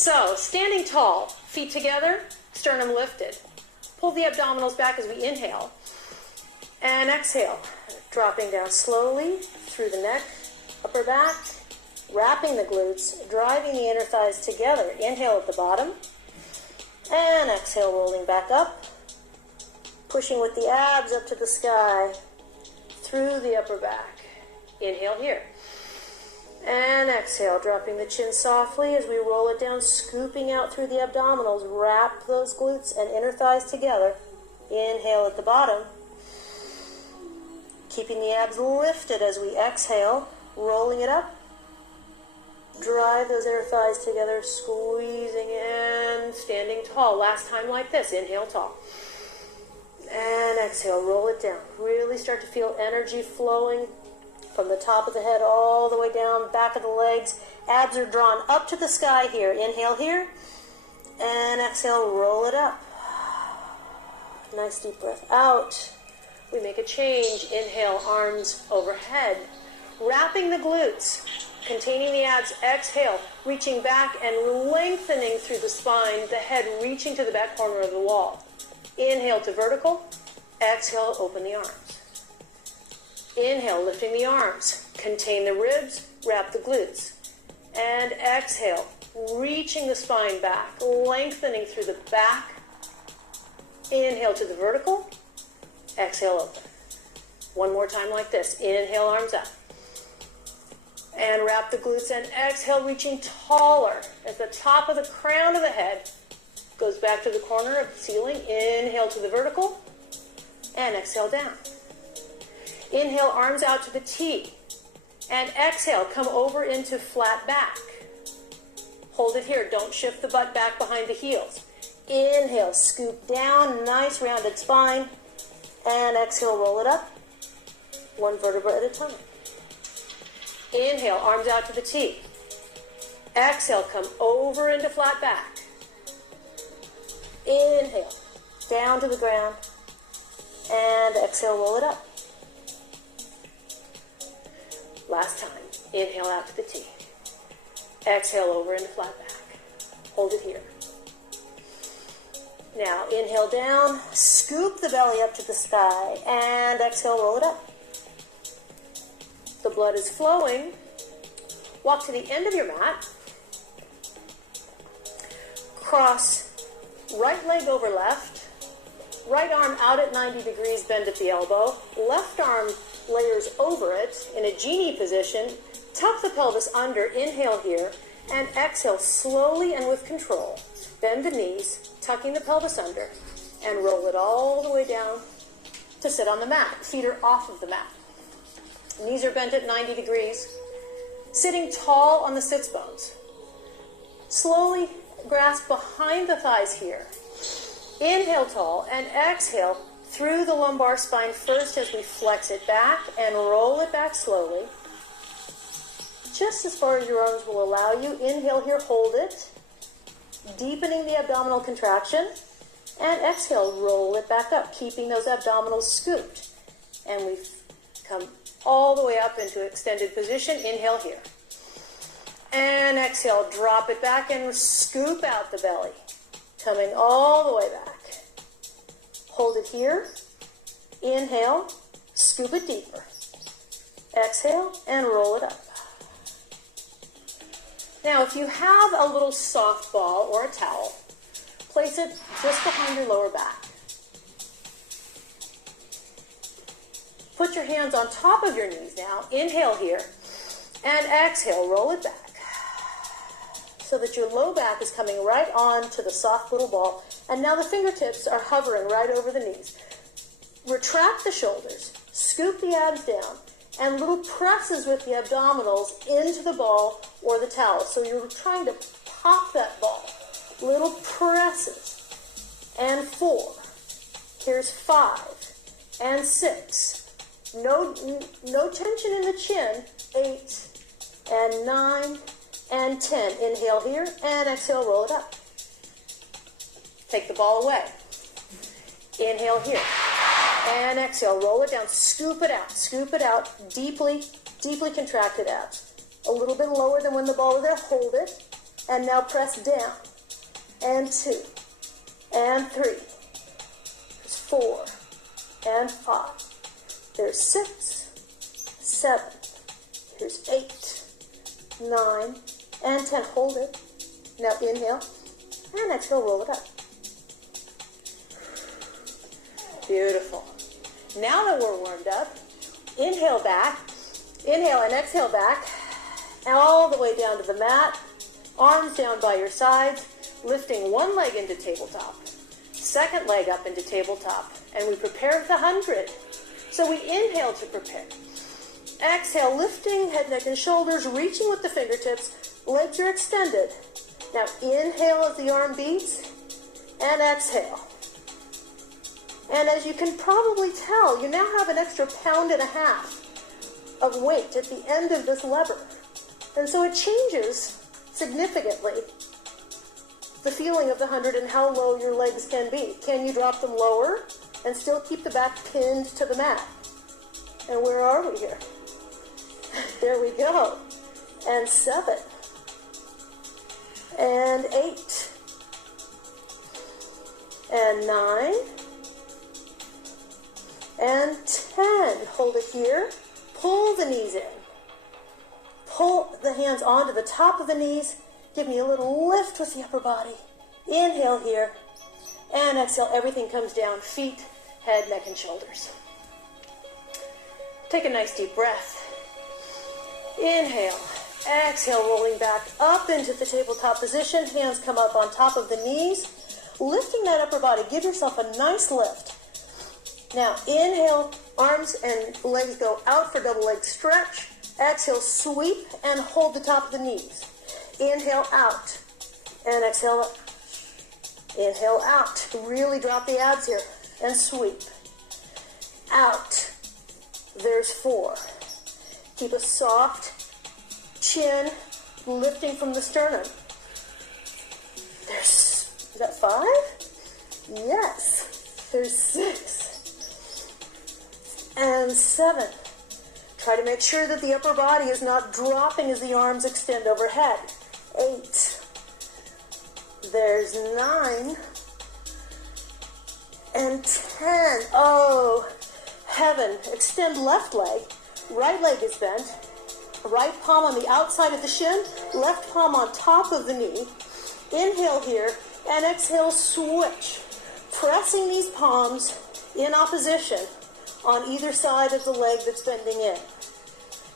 So, standing tall, feet together, sternum lifted. Pull the abdominals back as we inhale. And exhale, dropping down slowly through the neck, upper back, wrapping the glutes, driving the inner thighs together. Inhale at the bottom. And exhale, rolling back up. Pushing with the abs up to the sky, through the upper back. Inhale here. And exhale, dropping the chin softly as we roll it down, scooping out through the abdominals. Wrap those glutes and inner thighs together. Inhale at the bottom. Keeping the abs lifted as we exhale, rolling it up. Drive those inner thighs together, squeezing in, standing tall. Last time like this, inhale tall. And exhale, roll it down. Really start to feel energy flowing from the top of the head all the way down, back of the legs. Abs are drawn up to the sky here. Inhale here. And exhale, roll it up. Nice deep breath out. We make a change. Inhale, arms overhead. Wrapping the glutes, containing the abs. Exhale, reaching back and lengthening through the spine, the head reaching to the back corner of the wall. Inhale to vertical. Exhale, open the arms. Inhale, lifting the arms. Contain the ribs, wrap the glutes. And exhale, reaching the spine back, lengthening through the back. Inhale to the vertical. Exhale, open. One more time like this. Inhale, arms up. And wrap the glutes and exhale, reaching taller at the top of the crown of the head. Goes back to the corner of the ceiling. Inhale to the vertical. And exhale down. Inhale, arms out to the T. And exhale, come over into flat back. Hold it here. Don't shift the butt back behind the heels. Inhale, scoop down. Nice rounded spine. And exhale, roll it up. One vertebra at a time. Inhale, arms out to the T. Exhale, come over into flat back. Inhale, down to the ground. And exhale, roll it up. Last time. Inhale out to the T. Exhale over into flat back. Hold it here. Now, inhale down, scoop the belly up to the sky, and exhale, roll it up. The blood is flowing. Walk to the end of your mat. Cross right leg over left. Right arm out at 90 degrees, bend at the elbow. Left arm layers over it in a genie position. Tuck the pelvis under. Inhale here. And exhale slowly and with control. Bend the knees, tucking the pelvis under, and roll it all the way down to sit on the mat. Feet are off of the mat. Knees are bent at 90 degrees. Sitting tall on the sits bones. Slowly grasp behind the thighs here. Inhale tall and exhale through the lumbar spine first as we flex it back and roll it back slowly. Just as far as your arms will allow you. Inhale here, hold it. Deepening the abdominal contraction. And exhale, roll it back up, keeping those abdominals scooped. And we come all the way up into extended position. Inhale here. And exhale, drop it back and scoop out the belly. Coming all the way back. Hold it here. Inhale, scoop it deeper. Exhale, and roll it up. Now, if you have a little soft ball or a towel, place it just behind your lower back. Put your hands on top of your knees now. Inhale here. And exhale, roll it back. So that your low back is coming right on to the soft little ball. And now the fingertips are hovering right over the knees. Retract the shoulders. Scoop the abs down. And little presses with the abdominals into the ball or the towel. So you're trying to pop that ball. Little presses. And 4. Here's 5. And 6. No tension in the chin. 8. And 9. And 10. Inhale here. And exhale, roll it up. Take the ball away. Inhale here. And exhale, roll it down, scoop it out, deeply, deeply contracted abs. A little bit lower than when the ball was there, hold it, And now press down. And 2. And 3. There's 4. And 5. There's 6. 7. Here's 8. 9. And 10. Hold it. Now inhale. And exhale, roll it up. Beautiful. Now that we're warmed up, inhale back. Inhale and exhale back. All the way down to the mat. Arms down by your sides. Lifting one leg into tabletop. Second leg up into tabletop. And we prepare the 100. So we inhale to prepare. Exhale, lifting head, neck, and shoulders, reaching with the fingertips. Legs are extended. Now inhale as the arm beats. And exhale. And as you can probably tell, you now have an extra 1.5 pounds of weight at the end of this lever. And so it changes significantly the feeling of the 100 and how low your legs can be. Can you drop them lower and still keep the back pinned to the mat? And where are we here? There we go. And 7. And 8. And 9. And 10. Hold it here. Pull the knees in. Pull the hands onto the top of the knees. Give me a little lift with the upper body. Inhale here. And exhale. Everything comes down. Feet, head, neck, and shoulders. Take a nice deep breath. Inhale. Exhale, rolling back up into the tabletop position. Hands come up on top of the knees. Lifting that upper body. Give yourself a nice lift. Now, inhale, arms and legs go out for double leg stretch. Exhale, sweep and hold the top of the knees. Inhale, out. And exhale, up. Inhale, out. Really drop the abs here. And sweep. Out. There's 4. Keep a soft chin lifting from the sternum. Is that 5? Yes. There's 6. And 7. Try to make sure that the upper body is not dropping as the arms extend overhead. 8. There's 9. And 10. Oh, heaven. Extend left leg. Right leg is bent. Right palm on the outside of the shin. Left palm on top of the knee. Inhale here. And exhale, switch. Pressing these palms in opposition on either side of the leg that's bending in.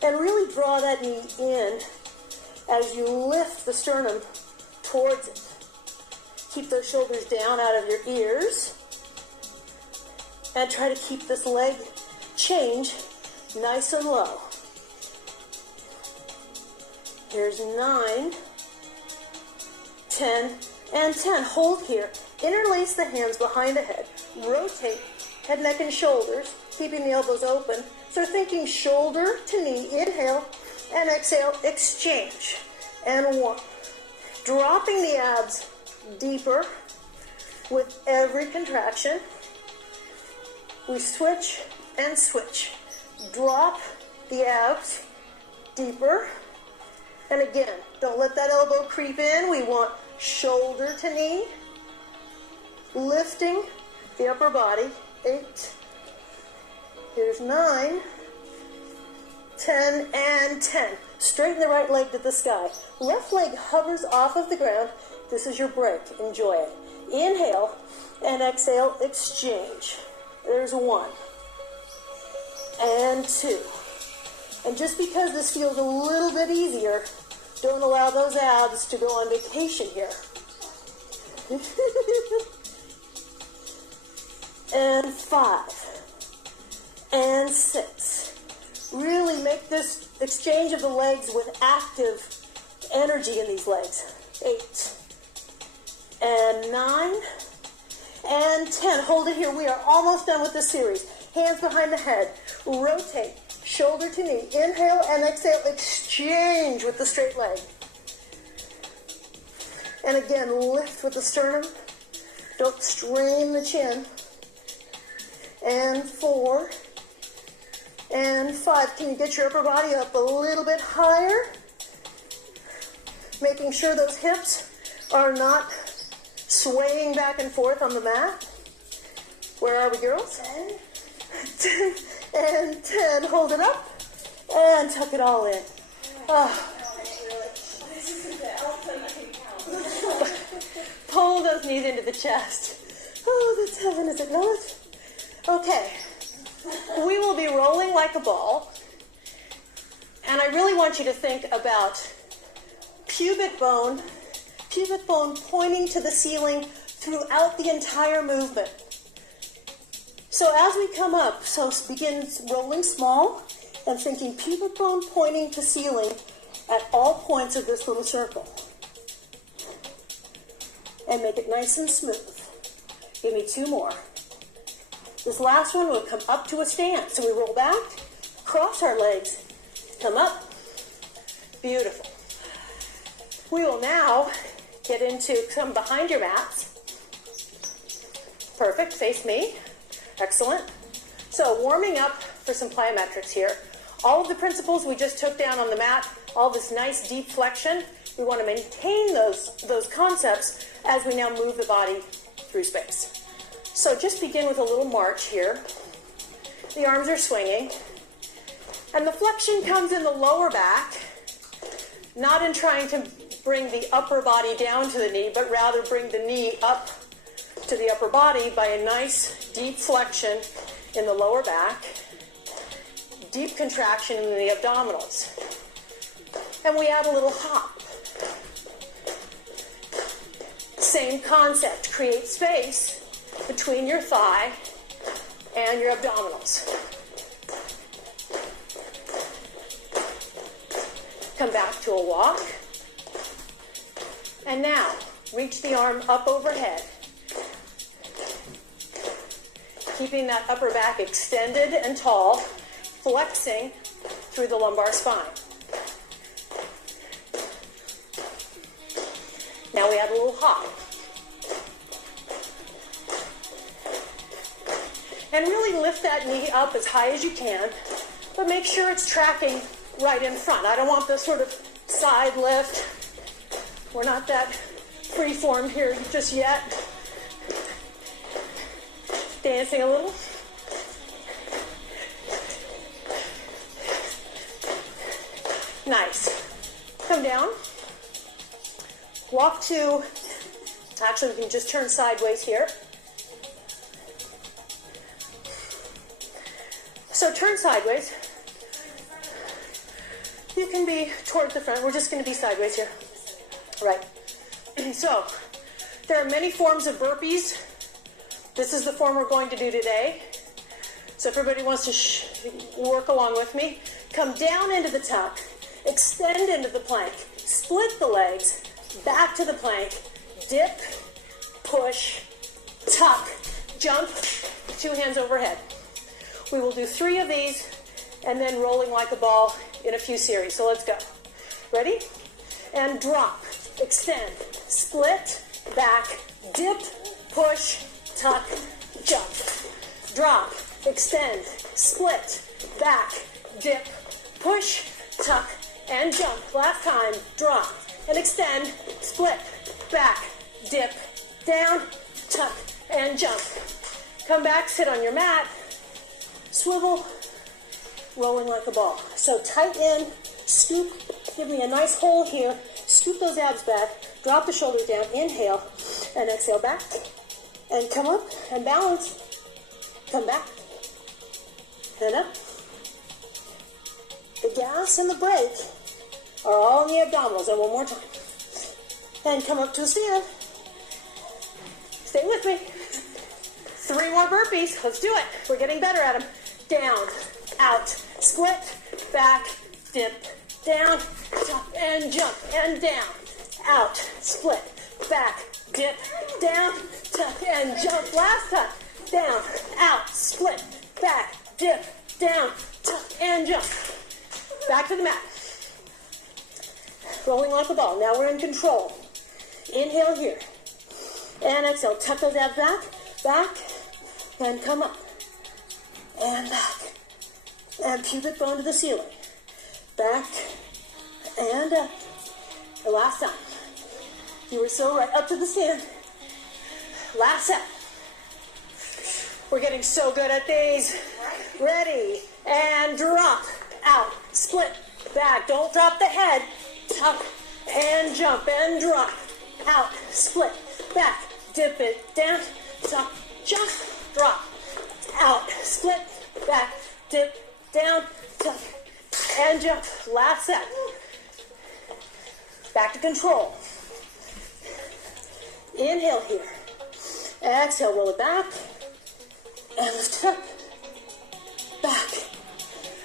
And really draw that knee in as you lift the sternum towards it. Keep those shoulders down out of your ears. And try to keep this leg change nice and low. Here's 9, 10, and 10. Hold here. Interlace the hands behind the head. Rotate head, neck, and shoulders, keeping the elbows open. So thinking shoulder to knee. Inhale and exhale. Exchange. And 1. Dropping the abs deeper with every contraction. We switch and switch. Drop the abs deeper. And again, don't let that elbow creep in. We want shoulder to knee. Lifting the upper body. 8. Here's 9. 10 and 10. Straighten the right leg to the sky. Left leg hovers off of the ground. This is your break. Enjoy it. Inhale and exhale. Exchange. There's 1. And 2. And just because this feels a little bit easier, don't allow those abs to go on vacation here. And 5. And 6. Really make this exchange of the legs with active energy in these legs. 8. And 9. And 10. Hold it here. We are almost done with this series. Hands behind the head. Rotate. Shoulder to knee. Inhale and exhale. Exchange with the straight leg. And again, lift with the sternum. Don't strain the chin. And 4. And 5. Can you get your upper body up a little bit higher? Making sure those hips are not swaying back and forth on the mat. Where are we, girls? 10 and 10. Hold it up and tuck it all in. Oh. Pull those knees into the chest. Oh, that's heaven, is it not? Okay. We will be rolling like a ball. And I really want you to think about pubic bone pointing to the ceiling throughout the entire movement. So as we come up, so begin rolling small and thinking pubic bone pointing to ceiling at all points of this little circle. And make it nice and smooth. Give me 2 more. This last one will come up to a stand. So we roll back, cross our legs, come up. Beautiful. We will now get into come behind your mats. Perfect. Face me. Excellent. So warming up for some plyometrics here. All of the principles we just took down on the mat, all this nice deep flexion, we want to maintain those concepts as we now move the body through space. So just begin with a little march here. The arms are swinging. And the flexion comes in the lower back, not in trying to bring the upper body down to the knee, but rather bring the knee up to the upper body by a nice deep flexion in the lower back, deep contraction in the abdominals. And we add a little hop. Same concept, create space between your thigh and your abdominals. Come back to a walk. And now, reach the arm up overhead. Keeping that upper back extended and tall, flexing through the lumbar spine. Now we add a little hop. And really lift that knee up as high as you can, but make sure it's tracking right in front. I don't want this sort of side lift. We're not that free-formed here just yet. Dancing a little. Nice. Come down. Walk to, actually we can just turn sideways here. So turn sideways. You can be toward the front. We're just going to be sideways here. Right. So there are many forms of burpees. This is the form we're going to do today. So if everybody wants to work along with me, come down into the tuck, extend into the plank, split the legs, back to the plank, dip, push, tuck, jump, 2 hands overhead. We will do 3 of these and then rolling like a ball in a few series. So let's go. Ready? And drop, extend, split, back, dip, push, tuck, jump. Drop, extend, split, back, dip, push, tuck, and jump. Last time, drop and extend, split, back, dip, down, tuck, and jump. Come back, sit on your mat, swivel, rolling like a ball. So tight in, scoop, give me a nice hole here, scoop those abs back, drop the shoulders down, inhale, and exhale back, and come up, and balance, come back, and up. The gas and the brake are all in the abdominals, and one more time. And come up to a stand. Stay with me. 3 more burpees, let's do it. We're getting better at them. Down, out, split, back, dip, down, tuck, and jump, and down, out, split, back, dip, down, tuck, and jump. Last tuck, down, out, split, back, dip, down, tuck, and jump. Back to the mat. Rolling like a ball. Now we're in control. Inhale here. And exhale. Tuck those abs back, and come up. And back. And pubic bone to the ceiling. Back, and up, The last time. You were so right. Up to the stand. Last set. We're getting so good at these. Ready. And drop. Out. Split. Back. Don't drop the head. Tuck. And jump. And drop. Out. Split. Back. Dip it. Down. Tuck. Jump. Drop. Out. Split. Back. Dip. Down. Tuck. And jump. Last set. Back to control. Inhale here. Exhale, roll it back. And lift it up. Back.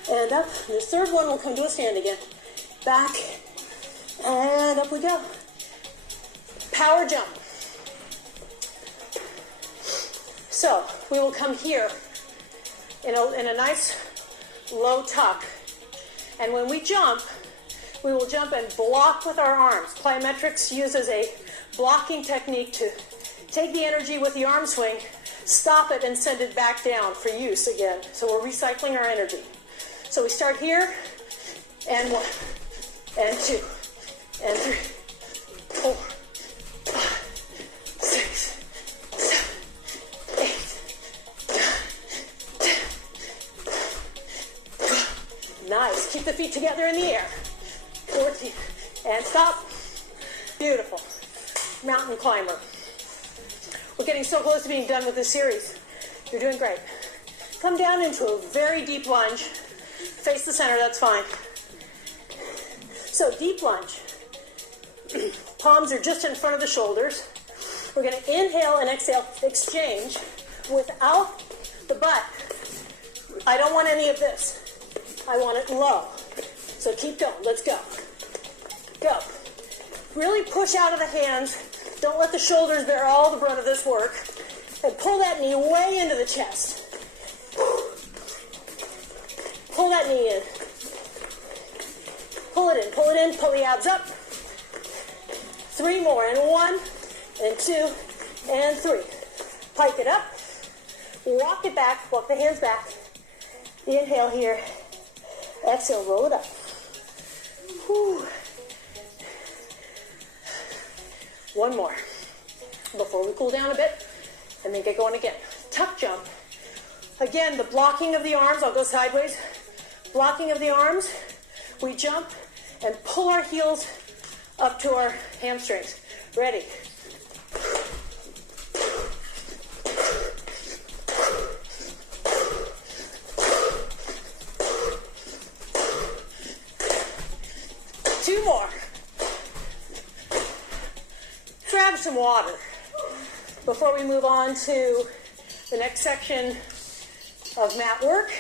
And up. And this third one will come to a stand again. Back. And up we go. Power jump. So, we will come here in a nice low tuck. And when we jump, we will jump and block with our arms. Plyometrics uses a blocking technique to take the energy with the arm swing, stop it, and send it back down for use again. So we're recycling our energy. So we start here, and 1, and 2, and 3, 4, 5, 6, 7, 8, 9, 10. Nice. Keep the feet together in the air. 14. And stop. Beautiful. Mountain climber. We're getting so close to being done with this series. You're doing great. Come down into a very deep lunge. Face the center, that's fine. So deep lunge. Palms are just in front of the shoulders. We're going to inhale and exhale, exchange without the butt. I don't want any of this. I want it low. So keep going. Let's go. Go. Really push out of the hands. Don't let the shoulders bear all the brunt of this work. And pull that knee way into the chest. Pull that knee in. Pull it in. Pull it in. Pull the abs up. 3 more. And 1, and 2, and 3. Pike it up. Walk it back. Walk the hands back. Inhale here. Exhale. Roll it up. Whew. 1 more before we cool down a bit, and then get going again. Tuck jump. Again, the blocking of the arms. I'll go sideways. Blocking of the arms. We jump and pull our heels up to our hamstrings. Ready. Two more. Grab some water before we move on to the next section of mat work,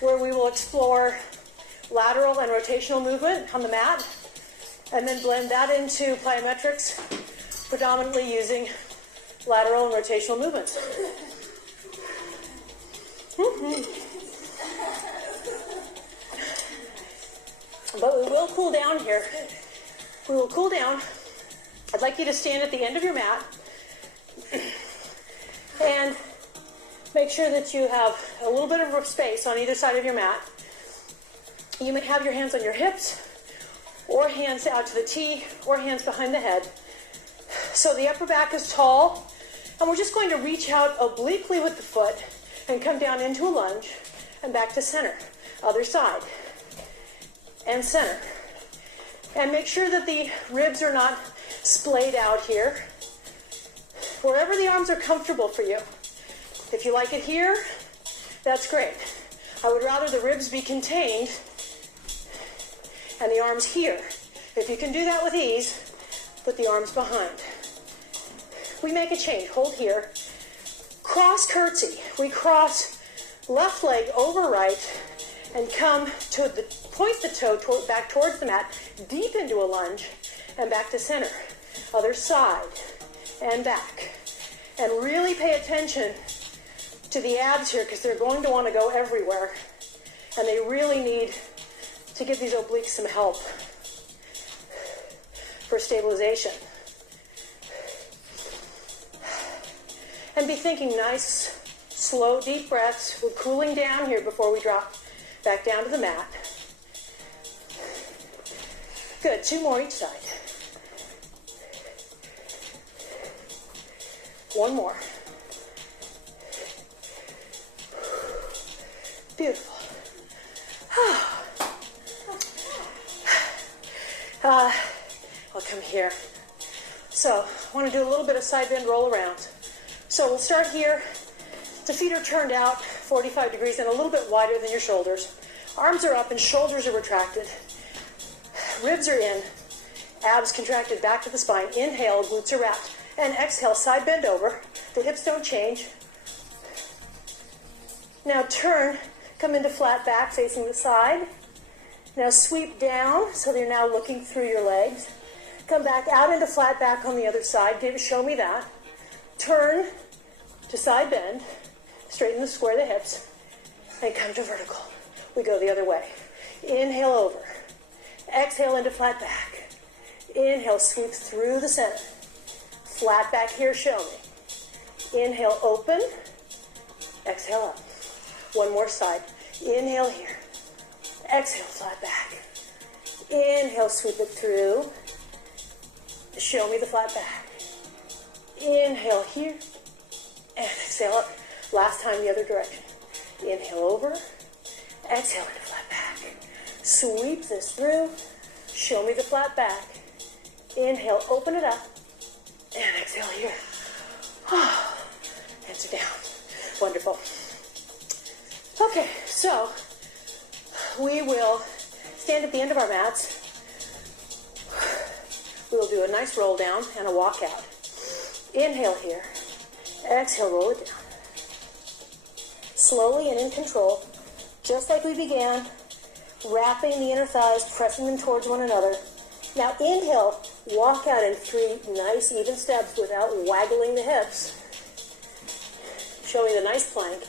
where we will explore lateral and rotational movement on the mat, and then blend that into plyometrics, predominantly using lateral and rotational movements. But we will cool down here. We will cool down. I'd like you to stand at the end of your mat and make sure that you have a little bit of space on either side of your mat. You may have your hands on your hips, or hands out to the T, or hands behind the head. So the upper back is tall, and we're just going to reach out obliquely with the foot and come down into a lunge and back to center. Other side. And center. And make sure that the ribs are not splayed out here. Wherever the arms are comfortable for you. If you like it here, that's great. I would rather the ribs be contained and the arms here. If you can do that with ease, put the arms behind. We make a change. Hold here. Cross curtsy. We cross left leg over right and come to the point the toe back towards the mat, deep into a lunge, and back to center. Other side and back. And really pay attention to the abs here, because they're going to want to go everywhere. And they really need to give these obliques some help for stabilization. And be thinking nice, slow, deep breaths. We're cooling down here before we drop back down to the mat. Good. 2 more each side. One more. Beautiful. I'll come here. So I want to do a little bit of side bend roll around. So we'll start here. The feet are turned out 45 degrees and a little bit wider than your shoulders. Arms are up and shoulders are retracted. Ribs are in. Abs contracted back to the spine. Inhale, glutes are wrapped. And exhale, side bend over. The hips don't change. Now turn, come into flat back facing the side. Now sweep down so that you're now looking through your legs. Come back out into flat back on the other side. Show me that. Turn to side bend. Straighten the square the hips. And come to vertical. We go the other way. Inhale over. Exhale into flat back. Inhale, sweep through the center. Flat back here, show me. Inhale, open. Exhale up. One more side. Inhale here. Exhale, flat back. Inhale, sweep it through. Show me the flat back. Inhale here. And exhale up. Last time the other direction. Inhale over. Exhale into flat back. Sweep this through. Show me the flat back. Inhale, open it up. And exhale here. Hands are down. Wonderful. Okay, so we will stand at the end of our mats. We'll do a nice roll down and a walk out. Inhale here. Exhale, roll it down. Slowly and in control, just like we began, wrapping the inner thighs, pressing them towards one another. Now inhale, walk out in 3 nice even steps without waggling the hips. Show me the nice plank.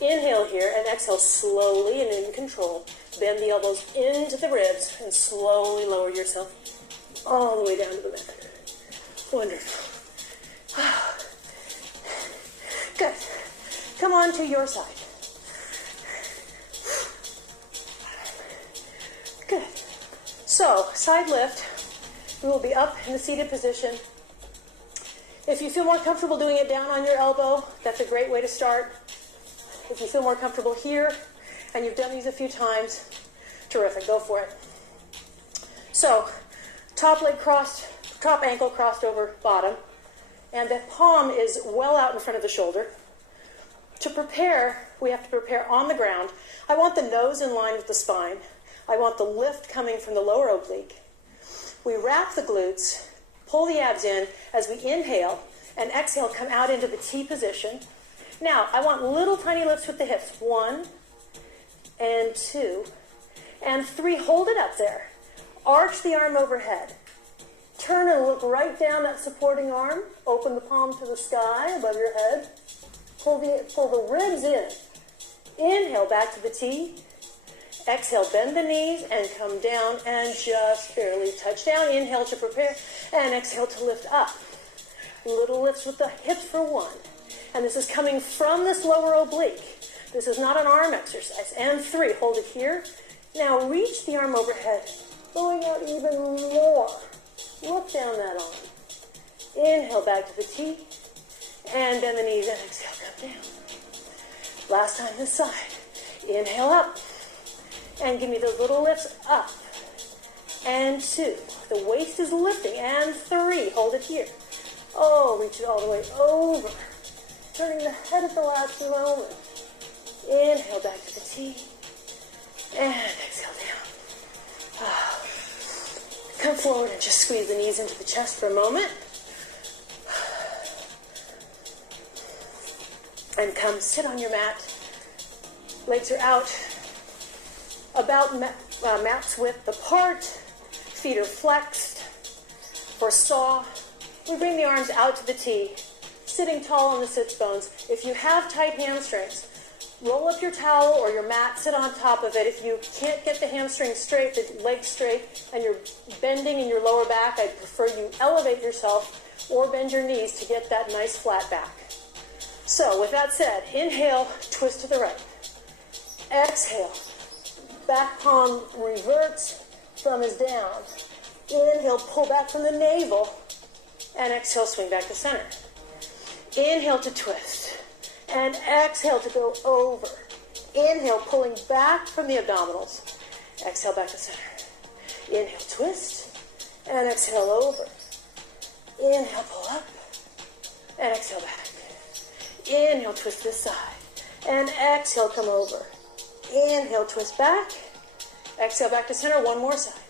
Inhale here and exhale slowly and in control. Bend the elbows into the ribs and slowly lower yourself all the way down to the mat. Wonderful. Good. Come on to your side. Good. So, side lift. We will be up in the seated position. If you feel more comfortable doing it down on your elbow, that's a great way to start. If you feel more comfortable here, and you've done these a few times, terrific, go for it. So, top leg crossed, top ankle crossed over bottom, and the palm is well out in front of the shoulder. To prepare, we have to prepare on the ground. I want the nose in line with the spine. I want the lift coming from the lower oblique. We wrap the glutes, pull the abs in as we inhale, and exhale, come out into the T position. Now, I want little tiny lifts with the hips. 1 and 2 and 3. Hold it up there. Arch the arm overhead. Turn and look right down that supporting arm. Open the palm to the sky above your head. Pull the ribs in. Inhale, back to the T. Exhale, bend the knees and come down and just barely touch down. Inhale to prepare and exhale to lift up. Little lifts with the hips for 1. And this is coming from this lower oblique. This is not an arm exercise. And 3, hold it here. Now reach the arm overhead, going out even more. Look down that arm. Inhale, back to the T. And bend the knees and exhale, come down. Last time this side. Inhale up. And give me the little lifts up. And 2. The waist is lifting. And 3. Hold it here. Oh, reach it all the way over. Turning the head at the last moment. Inhale, back to the T. And exhale down. Come forward and just squeeze the knees into the chest for a moment. And come sit on your mat. Legs are out. About mat's width apart. Feet are flexed. For saw, we bring the arms out to the T. Sitting tall on the sits bones. If you have tight hamstrings, roll up your towel or your mat, sit on top of it. If you can't get the hamstrings straight, the legs straight, and you're bending in your lower back, I'd prefer you elevate yourself or bend your knees to get that nice flat back. So with that said, inhale, twist to the right. Exhale, back palm reverts, thumb is down. Inhale, pull back from the navel, and exhale, swing back to center. Inhale to twist. And exhale to go over. Inhale, pulling back from the abdominals. Exhale, back to center. Inhale, twist. And exhale, over. Inhale, pull up. And exhale, back. Inhale, twist this side. And exhale, come over. Inhale, twist back. Exhale, back to center. One more side.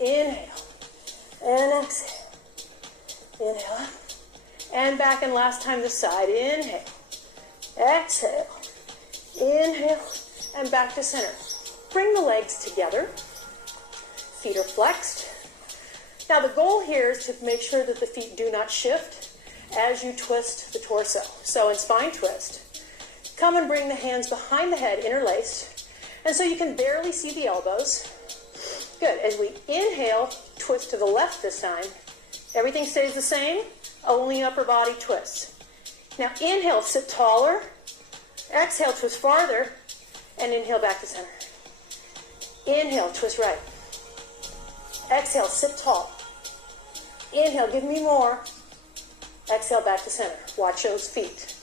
Inhale. And exhale. Inhale up. And back, and last time this side. Inhale. Exhale. Inhale. And back to center. Bring the legs together. Feet are flexed. Now the goal here is to make sure that the feet do not shift as you twist the torso. So in spine twist, come and bring the hands behind the head, interlaced. And so you can barely see the elbows. Good. As we inhale, twist to the left this time. Everything stays the same, only upper body twists. Now inhale, sit taller. Exhale, twist farther. And inhale, back to center. Inhale, twist right. Exhale, sit tall. Inhale, give me more. Exhale, back to center. Watch those feet.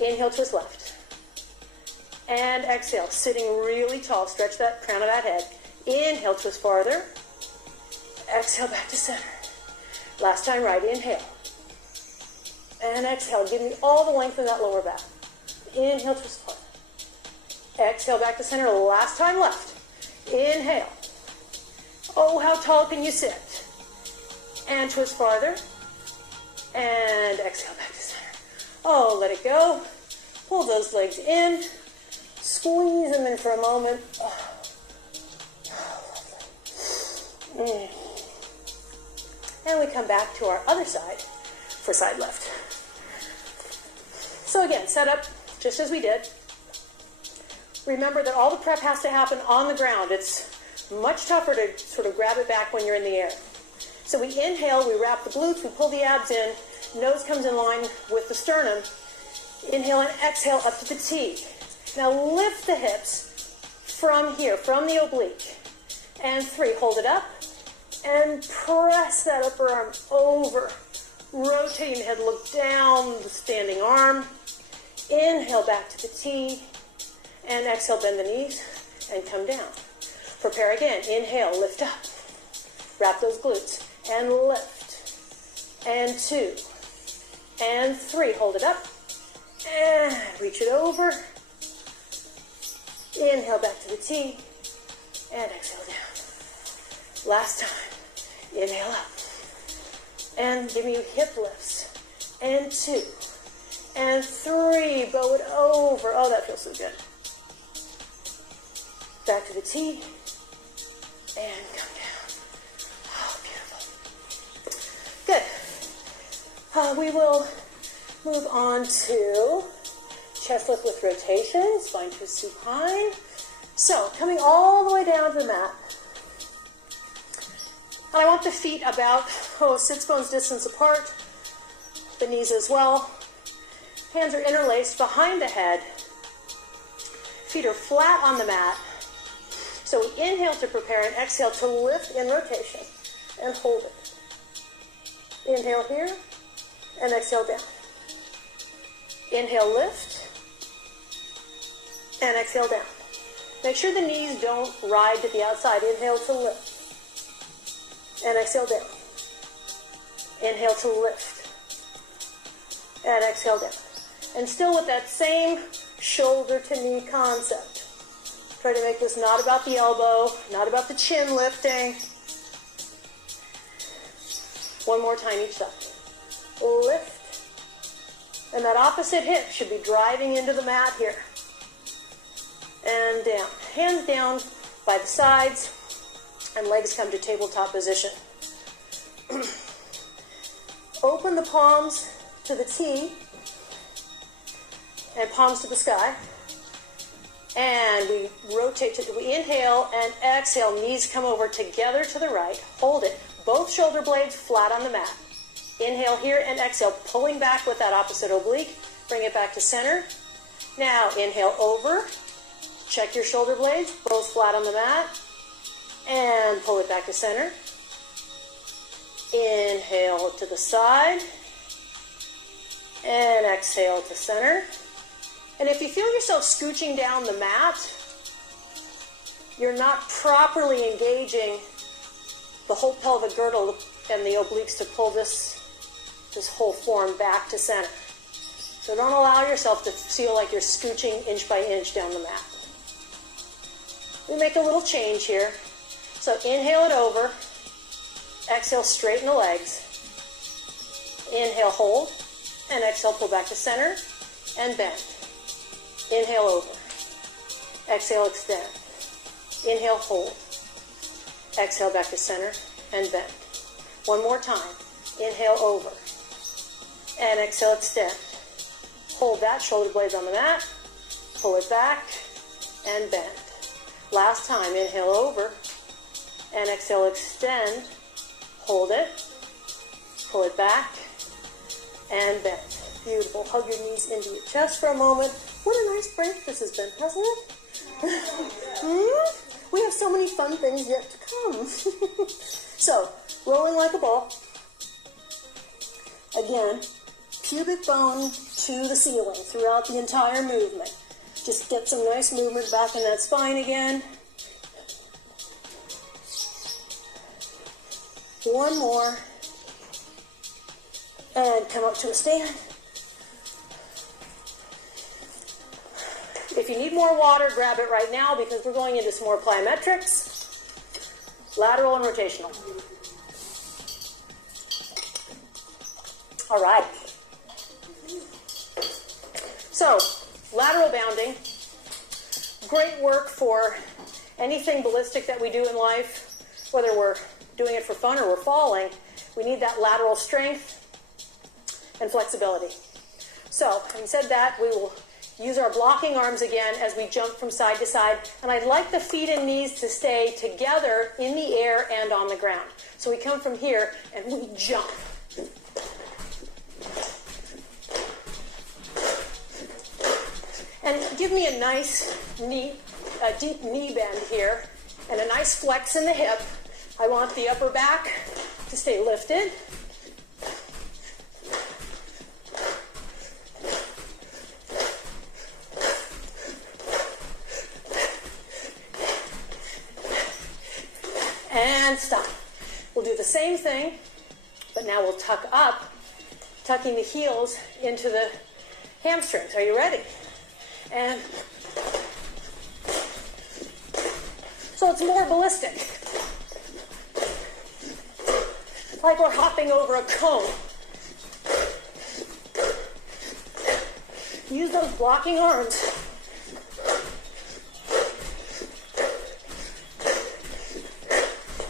Inhale, twist left. And exhale, sitting really tall. Stretch that crown of that head. Inhale, twist farther. Exhale, back to center. Last time right, inhale. And exhale, give me all the length of that lower back. Inhale, twist farther. Exhale, back to center. Last time left. Inhale. Oh, how tall can you sit? And twist farther. And exhale, back to center. Oh, let it go. Pull those legs in. Squeeze them in for a moment. Oh. And we come back to our other side for side left. So again, set up just as we did. Remember that all the prep has to happen on the ground. It's much tougher to sort of grab it back when you're in the air. So we inhale, we wrap the glutes, we pull the abs in, nose comes in line with the sternum. Inhale and exhale up to the T. Now lift the hips from here, from the oblique. And 3, hold it up. And press that upper arm over. Rotating the head, look down the standing arm. Inhale back to the T. And exhale, bend the knees and come down. Prepare again. Inhale, lift up. Wrap those glutes. And lift. And 2. And 3. Hold it up. And reach it over. Inhale back to the T. And exhale down. Last time. Inhale up. And give me hip lifts. And 2. And 3. Bow it over. Oh, that feels so good. Back to the T. And come down. Oh, beautiful. Good. We will move on to chest lift with rotation, spine twist supine. So, coming all the way down to the mat. And I want the feet about, sits bones distance apart. The knees as well. Hands are interlaced behind the head. Feet are flat on the mat. So we inhale to prepare and exhale to lift in rotation and hold it. Inhale here and exhale down. Inhale, lift and exhale down. Make sure the knees don't ride to the outside. Inhale to lift and exhale down. Inhale to lift and exhale down. And still with that same shoulder to knee concept. Try to make this not about the elbow, not about the chin lifting. One more time each side. Lift. And that opposite hip should be driving into the mat here. And down. Hands down by the sides. And legs come to tabletop position. Open the palms to the T. And palms to the sky. And we rotate, we inhale and exhale, knees come over together to the right, hold it, both shoulder blades flat on the mat. Inhale here and exhale, pulling back with that opposite oblique, bring it back to center. Now inhale over, check your shoulder blades, both flat on the mat, and pull it back to center. Inhale to the side, and exhale to center. And if you feel yourself scooching down the mat, you're not properly engaging the whole pelvic girdle and the obliques to pull this whole form back to center. So don't allow yourself to feel like you're scooching inch by inch down the mat. We make a little change here. So inhale it over. Exhale, straighten the legs. Inhale, hold. And exhale, pull back to center. And bend. Inhale, over. Exhale, extend. Inhale, hold. Exhale, back to center. And bend. One more time. Inhale, over. And exhale, extend. Hold that, shoulder blades on the mat. Pull it back. And bend. Last time, inhale, over. And exhale, extend. Hold it. Pull it back. And bend. Beautiful. Hug your knees into your chest for a moment. What a nice break this has been, hasn't it? We have so many fun things yet to come. So, rolling like a ball. Again, pubic bone to the ceiling throughout the entire movement. Just get some nice movement back in that spine again. One more. And come up to a stand. If you need more water, grab it right now because we're going into some more plyometrics. Lateral and rotational. All right. So, lateral bounding. Great work for anything ballistic that we do in life, whether we're doing it for fun or we're falling. We need that lateral strength and flexibility. So, having said that, we will use our blocking arms again as we jump from side to side. And I'd like the feet and knees to stay together in the air and on the ground. So we come from here and we jump. And give me a nice deep knee bend here and a nice flex in the hip. I want the upper back to stay lifted. And stop. We'll do the same thing, but now we'll tuck up, tucking the heels into the hamstrings. Are you ready? And so it's more ballistic. Like we're hopping over a cone. Use those blocking arms.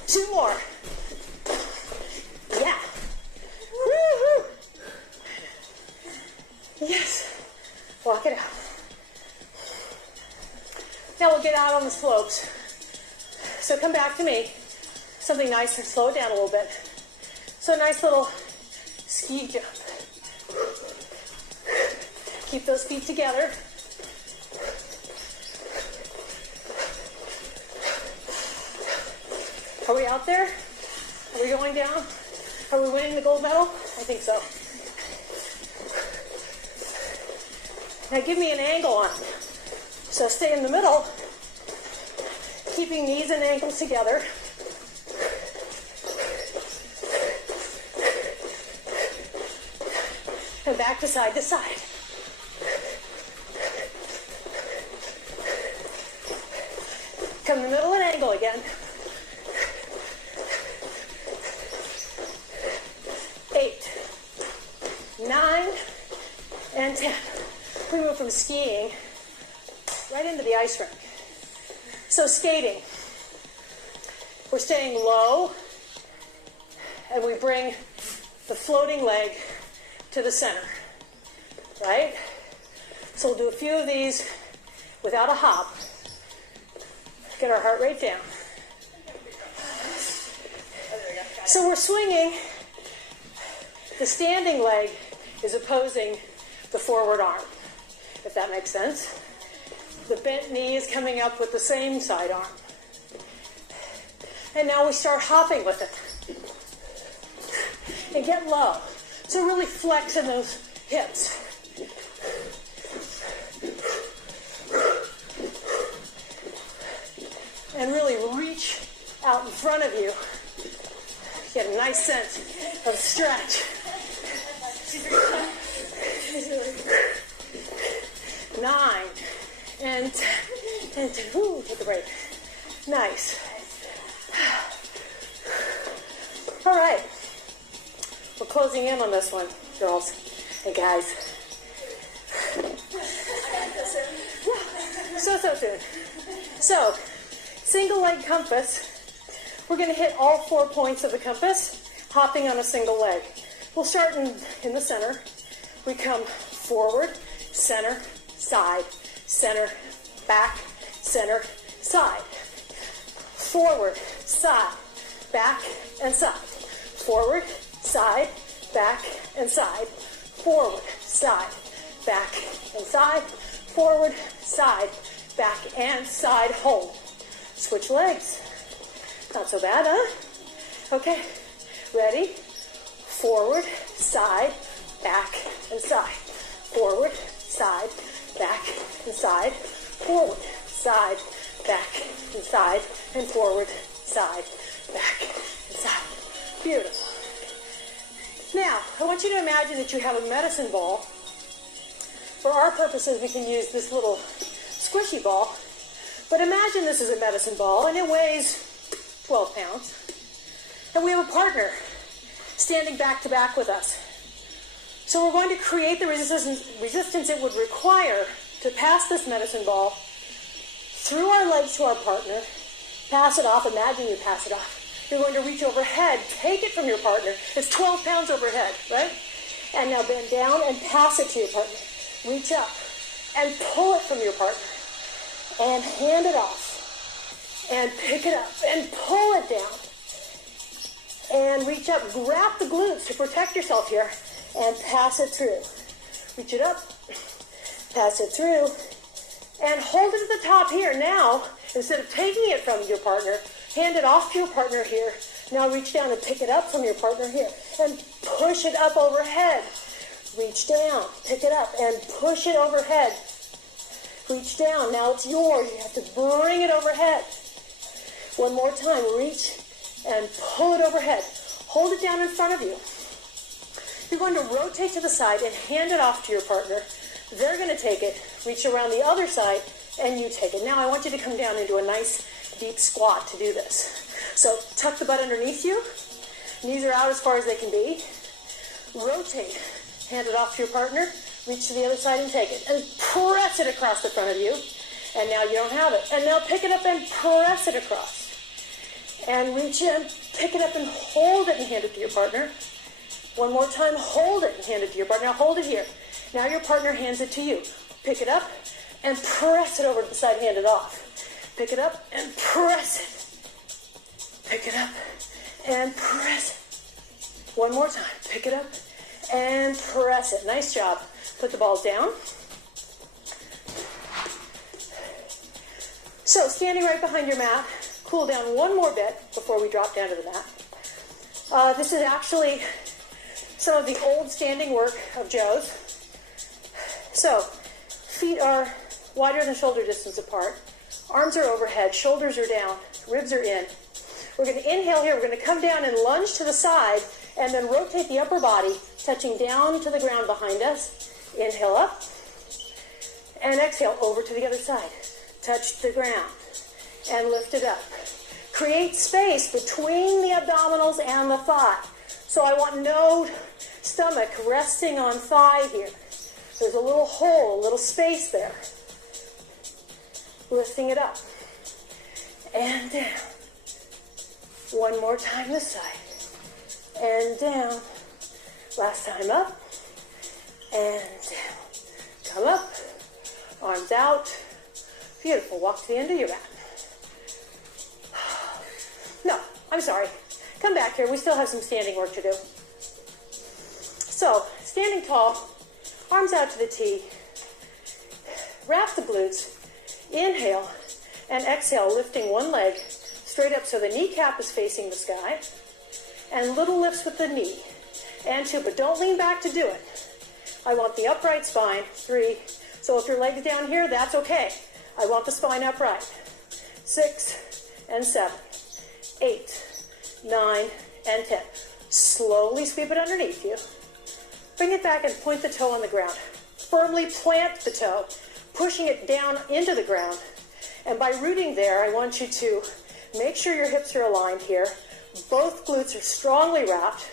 Two more. Yeah. Woo-hoo. Yes. Walk it out. Now we'll get out on the slopes. So come back to me. Something nice and slow it down a little bit. So a nice little ski jump. Keep those feet together. Are we out there? Are we going down? Are we winning the gold medal? I think so. Now give me an angle on it. So stay in the middle, keeping knees and ankles together. And back to side to side. Come in the middle and angle again. 8, 9, and 10. We move from skiing right into the ice rink. So skating, we're staying low, and we bring the floating leg to the center, right? So we'll do a few of these without a hop. Get our heart rate down. So we're swinging. The standing leg is opposing the forward arm, if that makes sense. The bent knee is coming up with the same side arm. And now we start hopping with it. And get low. So really flex in those hips. And really reach out in front of you. Get a nice sense of stretch. 9 and 10 and 10. Woo, take a break. Nice. All right. We're closing in on this one, girls and guys. So soon. So, single leg compass. We're going to hit all 4 points of the compass, hopping on a single leg. We'll start in the center. We come forward, center, side, center, back, center, side. Forward, side, back, and side. Forward, side, back, and side. Forward, side, back, and side. Forward, side, back, and side. Hold. Switch legs. Not so bad, huh? Okay. Ready? Forward, side, back, and side. Forward, side, back, and side. Forward, side, back, and side. And forward, side, back, and side. Beautiful. Now, I want you to imagine that you have a medicine ball. For our purposes, we can use this little squishy ball. But imagine this is a medicine ball, and it weighs 12 pounds. And we have a partner standing back to back with us. So we're going to create the resistance it would require to pass this medicine ball through our legs to our partner, pass it off. Imagine you pass it off. You're going to reach overhead, take it from your partner. It's 12 pounds overhead, right? And now bend down and pass it to your partner. Reach up and pull it from your partner. And hand it off. And pick it up and pull it down. And reach up, grab the glutes to protect yourself here. And pass it through. Reach it up. Pass it through. And hold it at the top here. Now, instead of taking it from your partner, hand it off to your partner here. Now reach down and pick it up from your partner here. And push it up overhead. Reach down, pick it up, and push it overhead. Reach down. Now it's yours. You have to bring it overhead. One more time. Reach and pull it overhead. Hold it down in front of you. You're going to rotate to the side and hand it off to your partner. They're going to take it, reach around the other side, and you take it. Now I want you to come down into a nice deep squat to do this. So tuck the butt underneath you. Knees are out as far as they can be. Rotate. Hand it off to your partner. Reach to the other side and take it. And press it across the front of you. And now you don't have it. And now pick it up and press it across. And reach in, pick it up and hold it and hand it to your partner. One more time, hold it and hand it to your partner. Now hold it here. Now your partner hands it to you. Pick it up and press it over to the side, hand it off. Pick it up and press it. Pick it up and press it. One more time. Pick it up and press it. Nice job. Put the balls down. So standing right behind your mat, cool down one more bit before we drop down to the mat. This is actually some of the old standing work of Joe's. So feet are wider than shoulder distance apart. Arms are overhead, shoulders are down, ribs are in. We're going to inhale here. We're going to come down and lunge to the side and then rotate the upper body, touching down to the ground behind us. Inhale up and exhale over to the other side. Touch the ground and lift it up. Create space between the abdominals and the thigh. So I want no stomach resting on thigh here. There's a little hole, a little space there. Lifting it up and down. One more time this side. And down. Last time up and down. Come up. Arms out. Beautiful. Walk to the end of your mat. No, I'm sorry. Come back here. We still have some standing work to do. So, standing tall, arms out to the T. Wrap the glutes. Inhale and exhale, lifting one leg straight up so the kneecap is facing the sky. And little lifts with the knee. And two, but don't lean back to do it. I want the upright spine. 3. So if your leg's down here, that's okay. I want the spine upright. 6 and 7, 8, 9, and 10. Slowly sweep it underneath you. Bring it back and point the toe on the ground. Firmly plant the toe, pushing it down into the ground. And by rooting there, I want you to make sure your hips are aligned here. Both glutes are strongly wrapped.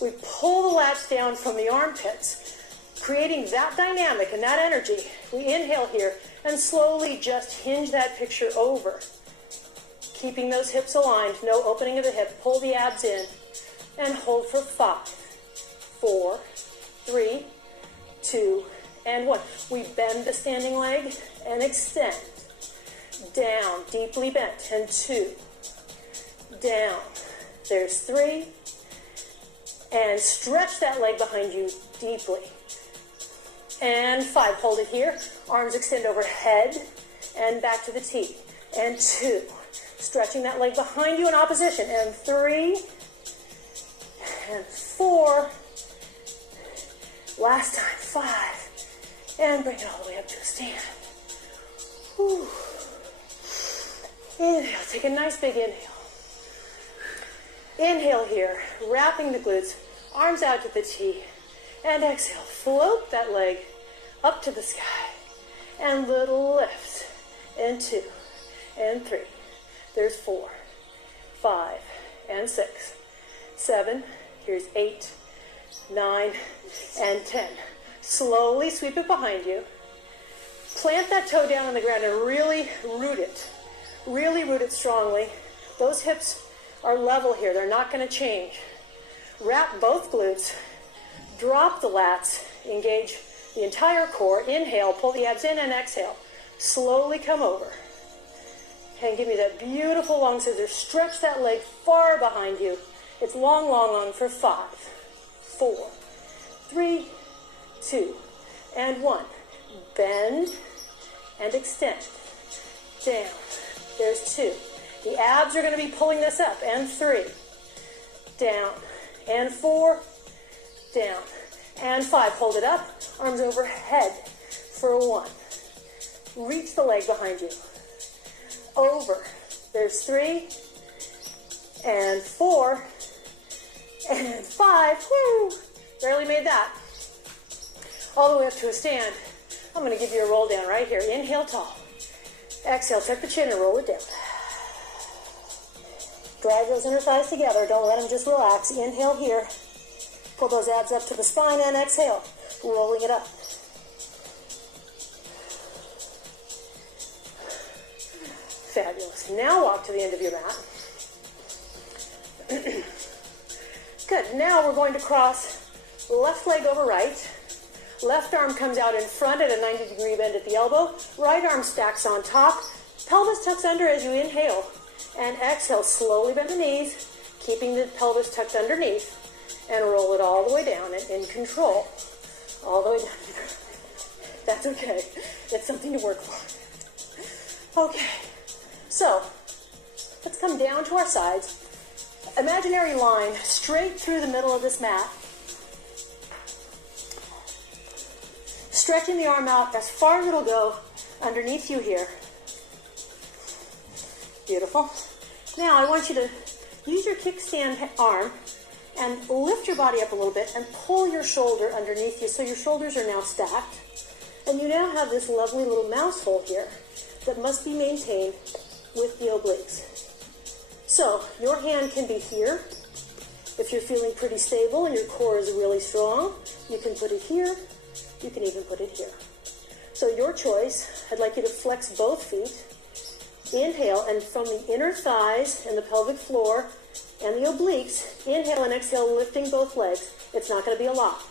We pull the lats down from the armpits, creating that dynamic and that energy. We inhale here and slowly just hinge that picture over. Keeping those hips aligned, no opening of the hip. Pull the abs in and hold for 5, 4, 3, 2, and 1. We bend the standing leg and extend. Down, deeply bent, and 2. Down. There's 3. And stretch that leg behind you deeply. And 5. Hold it here. Arms extend overhead and back to the T. And 2. Stretching that leg behind you in opposition. And 3. And 4. Last time. 5. And bring it all the way up to a stand. Whew. Inhale. Take a nice big inhale. Inhale here, wrapping the glutes, arms out to the T. And exhale. Float that leg up to the sky. And little lift. And 2. And 3. There's 4. 5. And 6. 7. Here's 8. 9. And 10. Slowly sweep it behind you. Plant that toe down on the ground and really root it. Really root it strongly. Those hips are level here. They're not going to change. Wrap both glutes. Drop the lats. Engage the entire core. Inhale, pull the abs in, and exhale. Slowly come over. And give me that beautiful long scissors. Stretch that leg far behind you. It's long, long, long for 5, 4, 3, 2, and 1. Bend and extend. Down. There's 2. The abs are going to be pulling this up. And 3. Down. And 4. Down. And 5. Hold it up. Arms overhead for 1. Reach the leg behind you. Over. There's 3. And 4. And 5. Woo! Barely made that. All the way up to a stand. I'm going to give you a roll down right here. Inhale tall. Exhale, tuck the chin and roll it down. Drag those inner thighs together. Don't let them just relax. Inhale here. Pull those abs up to the spine and exhale. Rolling it up. Fabulous. Now walk to the end of your mat. Good. Now we're going to cross left leg over right. Left arm comes out in front at a 90-degree bend at the elbow. Right arm stacks on top. Pelvis tucks under as you inhale. And exhale, slowly bend the knees, keeping the pelvis tucked underneath. And roll it all the way down in control. All the way down. That's okay. It's something to work for. Okay. So, let's come down to our sides. Imaginary line straight through the middle of this mat. Stretching the arm out as far as it'll go underneath you here. Beautiful. Now I want you to use your kickstand arm and lift your body up a little bit and pull your shoulder underneath you so your shoulders are now stacked. And you now have this lovely little mouse hole here that must be maintained with the obliques. So your hand can be here. If you're feeling pretty stable and your core is really strong, you can put it here. You can even put it here. So your choice. I'd like you to flex both feet. Inhale, and from the inner thighs and the pelvic floor and the obliques, inhale and exhale, lifting both legs. It's not going to be a lot.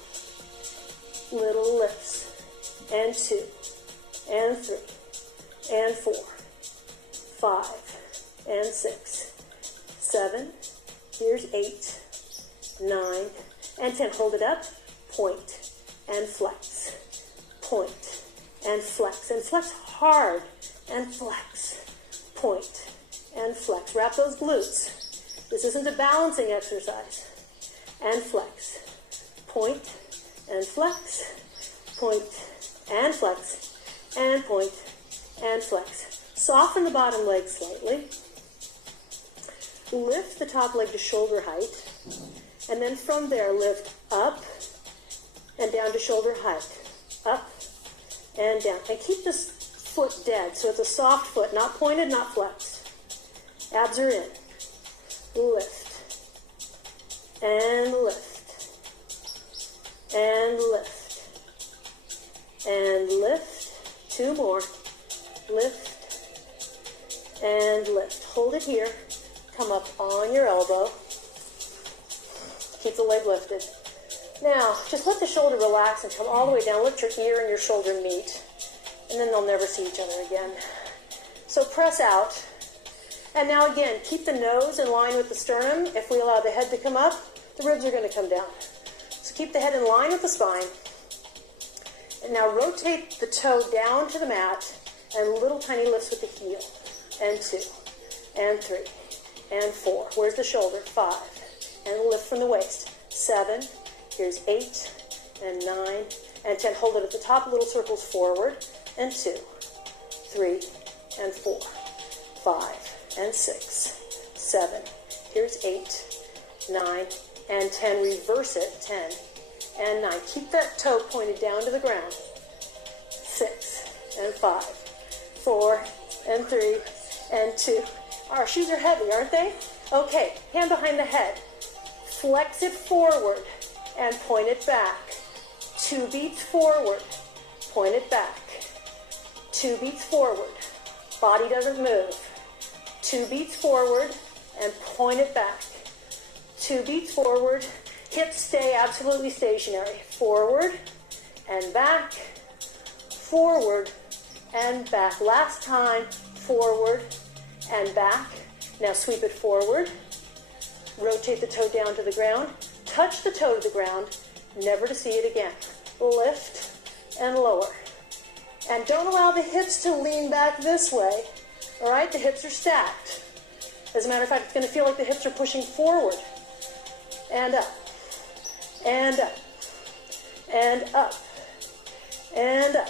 Little lifts. And 2. And 3. And 4. 5. And 6. 7. Here's 8. 9. And 10. Hold it up. Point. And flex. Point. And flex. And flex hard. And flex. Point. And flex. Wrap those glutes. This isn't a balancing exercise. And flex. Point. and flex, point, and flex, and point, and flex. Soften the bottom leg slightly. Lift the top leg to shoulder height, and then from there lift up and down to shoulder height. Up and down. And keep this foot dead, so it's a soft foot, not pointed, not flexed. Abs are in. Lift. And lift. And lift. And lift. 2 more. Lift. And lift. Hold it here. Come up on your elbow. Keep the leg lifted. Now, just let the shoulder relax and come all the way down. Let your ear and your shoulder meet. And then they'll never see each other again. So press out. And now again, keep the nose in line with the sternum. If we allow the head to come up, the ribs are going to come down. So keep the head in line with the spine. And now rotate the toe down to the mat and little tiny lifts with the heel. And 2, and 3, and 4. Where's the shoulder? 5. And lift from the waist. 7. Here's 8, and 9, and 10. Hold it at the top, little circles forward. And 2, 3, and 4, 5, and 6, 7. Here's 8, 9, and 10. Reverse it. 10 and 9. Keep that toe pointed down to the ground. 6, and 5, 4, and 3, and 2. Our shoes are heavy, aren't they? Okay, hand behind the head. Flex it forward and point it back. 2 beats forward. Point it back. 2 beats forward. Body doesn't move. 2 beats forward and point it back. 2 beats forward. Hips stay absolutely stationary. Forward and back. Forward and back. Last time. Forward and back. Now sweep it forward. Rotate the toe down to the ground. Touch the toe to the ground, never to see it again. Lift and lower. And don't allow the hips to lean back this way. All right, the hips are stacked. As a matter of fact, it's going to feel like the hips are pushing forward. And up. And up. And up. And up.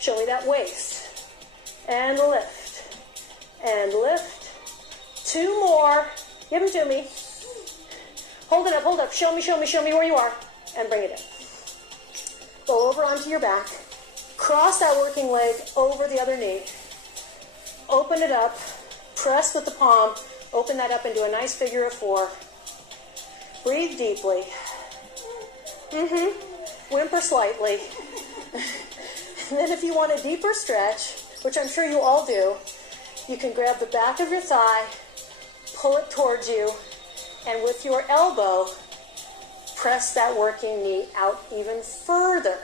Show me that waist. And lift. And lift. 2 more. Give them to me. Hold it up, hold up. Show me where you are. And bring it in. Go over onto your back. Cross that working leg over the other knee. Open it up. Press with the palm. Open that up into a nice figure of 4. Breathe deeply. Whimper slightly. And then if you want a deeper stretch, which I'm sure you all do, you can grab the back of your thigh, pull it towards you, and with your elbow, press that working knee out even further.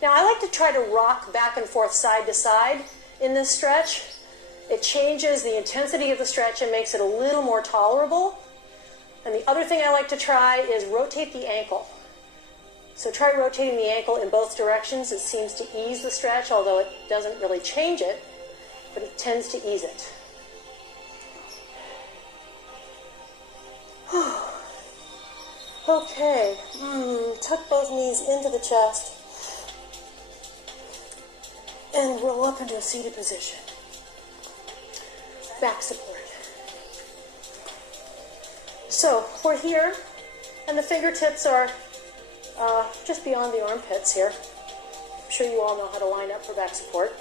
Now, I like to try to rock back and forth side to side in this stretch. It changes the intensity of the stretch and makes it a little more tolerable. And the other thing I like to try is rotate the ankle. So try rotating the ankle in both directions. It seems to ease the stretch, although it doesn't really change it, but it tends to ease it. Okay, tuck both knees into the chest and roll up into a seated position. Back support. So we're here, and the fingertips are just beyond the armpits here. I'm sure you all know how to line up for back support.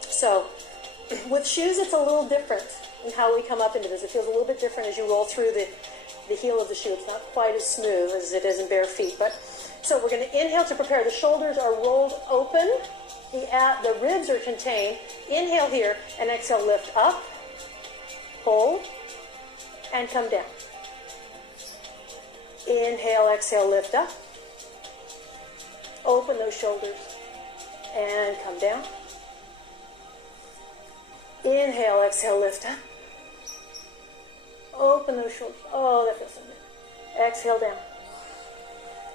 So with shoes, it's a little different in how we come up into this. It feels a little bit different as you roll through the heel of the shoe. It's not quite as smooth as it is in bare feet. But so we're going to inhale to prepare. The shoulders are rolled open. The ribs are contained. Inhale here and exhale, lift up, hold, and come down. Inhale, exhale, lift up. Open those shoulders and come down. Inhale, exhale, lift up. Open those shoulders. Oh, that feels so good. Exhale down.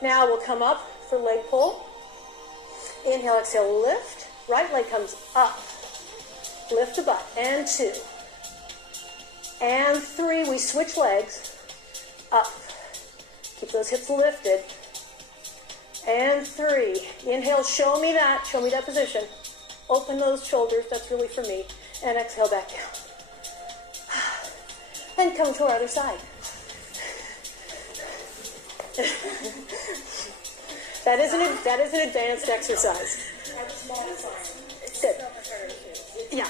Now we'll come up for leg pull. Inhale, exhale, lift. Right leg comes up. Lift the butt. And 2. And 3. We switch legs. Up. Keep those hips lifted. And 3. Inhale, show me that position. Open those shoulders, that's really for me. And exhale back down. And come to our other side. That is an advanced exercise. Good. Yeah,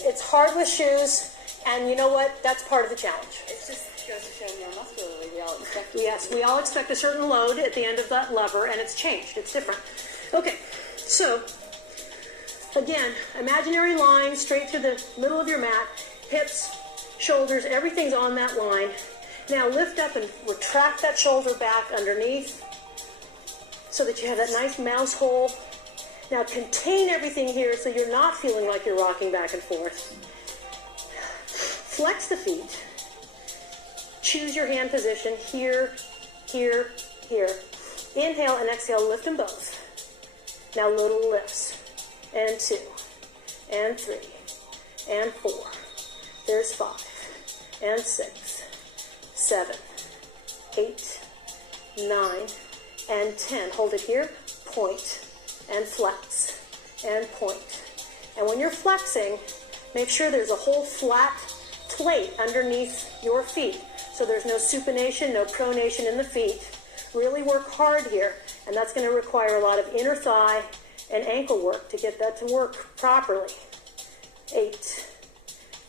it's hard with shoes, and you know what? That's part of the challenge. It just goes to show more muscularly. We all expect it. Yes, we all expect a certain load at the end of that lever, and it's changed. It's different. Okay, so again, imaginary line straight through the middle of your mat, hips, shoulders, everything's on that line. Now lift up and retract that shoulder back underneath so that you have that nice mouse hole. Now contain everything here so you're not feeling like you're rocking back and forth. Flex the feet. Choose your hand position here, here, here. Inhale and exhale, lift them both. Now little lifts. And 2, and 3, and 4. There's 5, and 6, 7, 8, 9, and 10. Hold it here, point, and flex, and point. And when you're flexing, make sure there's a whole flat plate underneath your feet. So there's no supination, no pronation in the feet. Really work hard here, and that's going to require a lot of inner thigh and ankle work to get that to work properly. 8.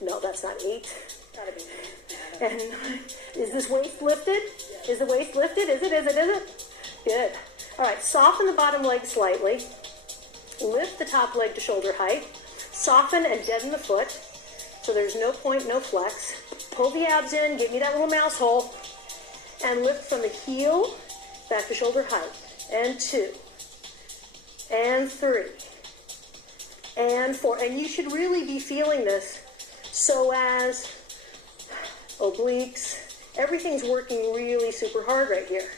No, that's not 8. Gotta be. And 9. Is this waist lifted? Yeah. Is the waist lifted? Is it? Good. All right, soften the bottom leg slightly. Lift the top leg to shoulder height. Soften and deaden the foot. So there's no point, no flex. Pull the abs in, give me that little mouse hole. And lift from the heel back to shoulder height. And 2. And 3. And 4. And you should really be feeling this so as obliques, everything's working really super hard right here.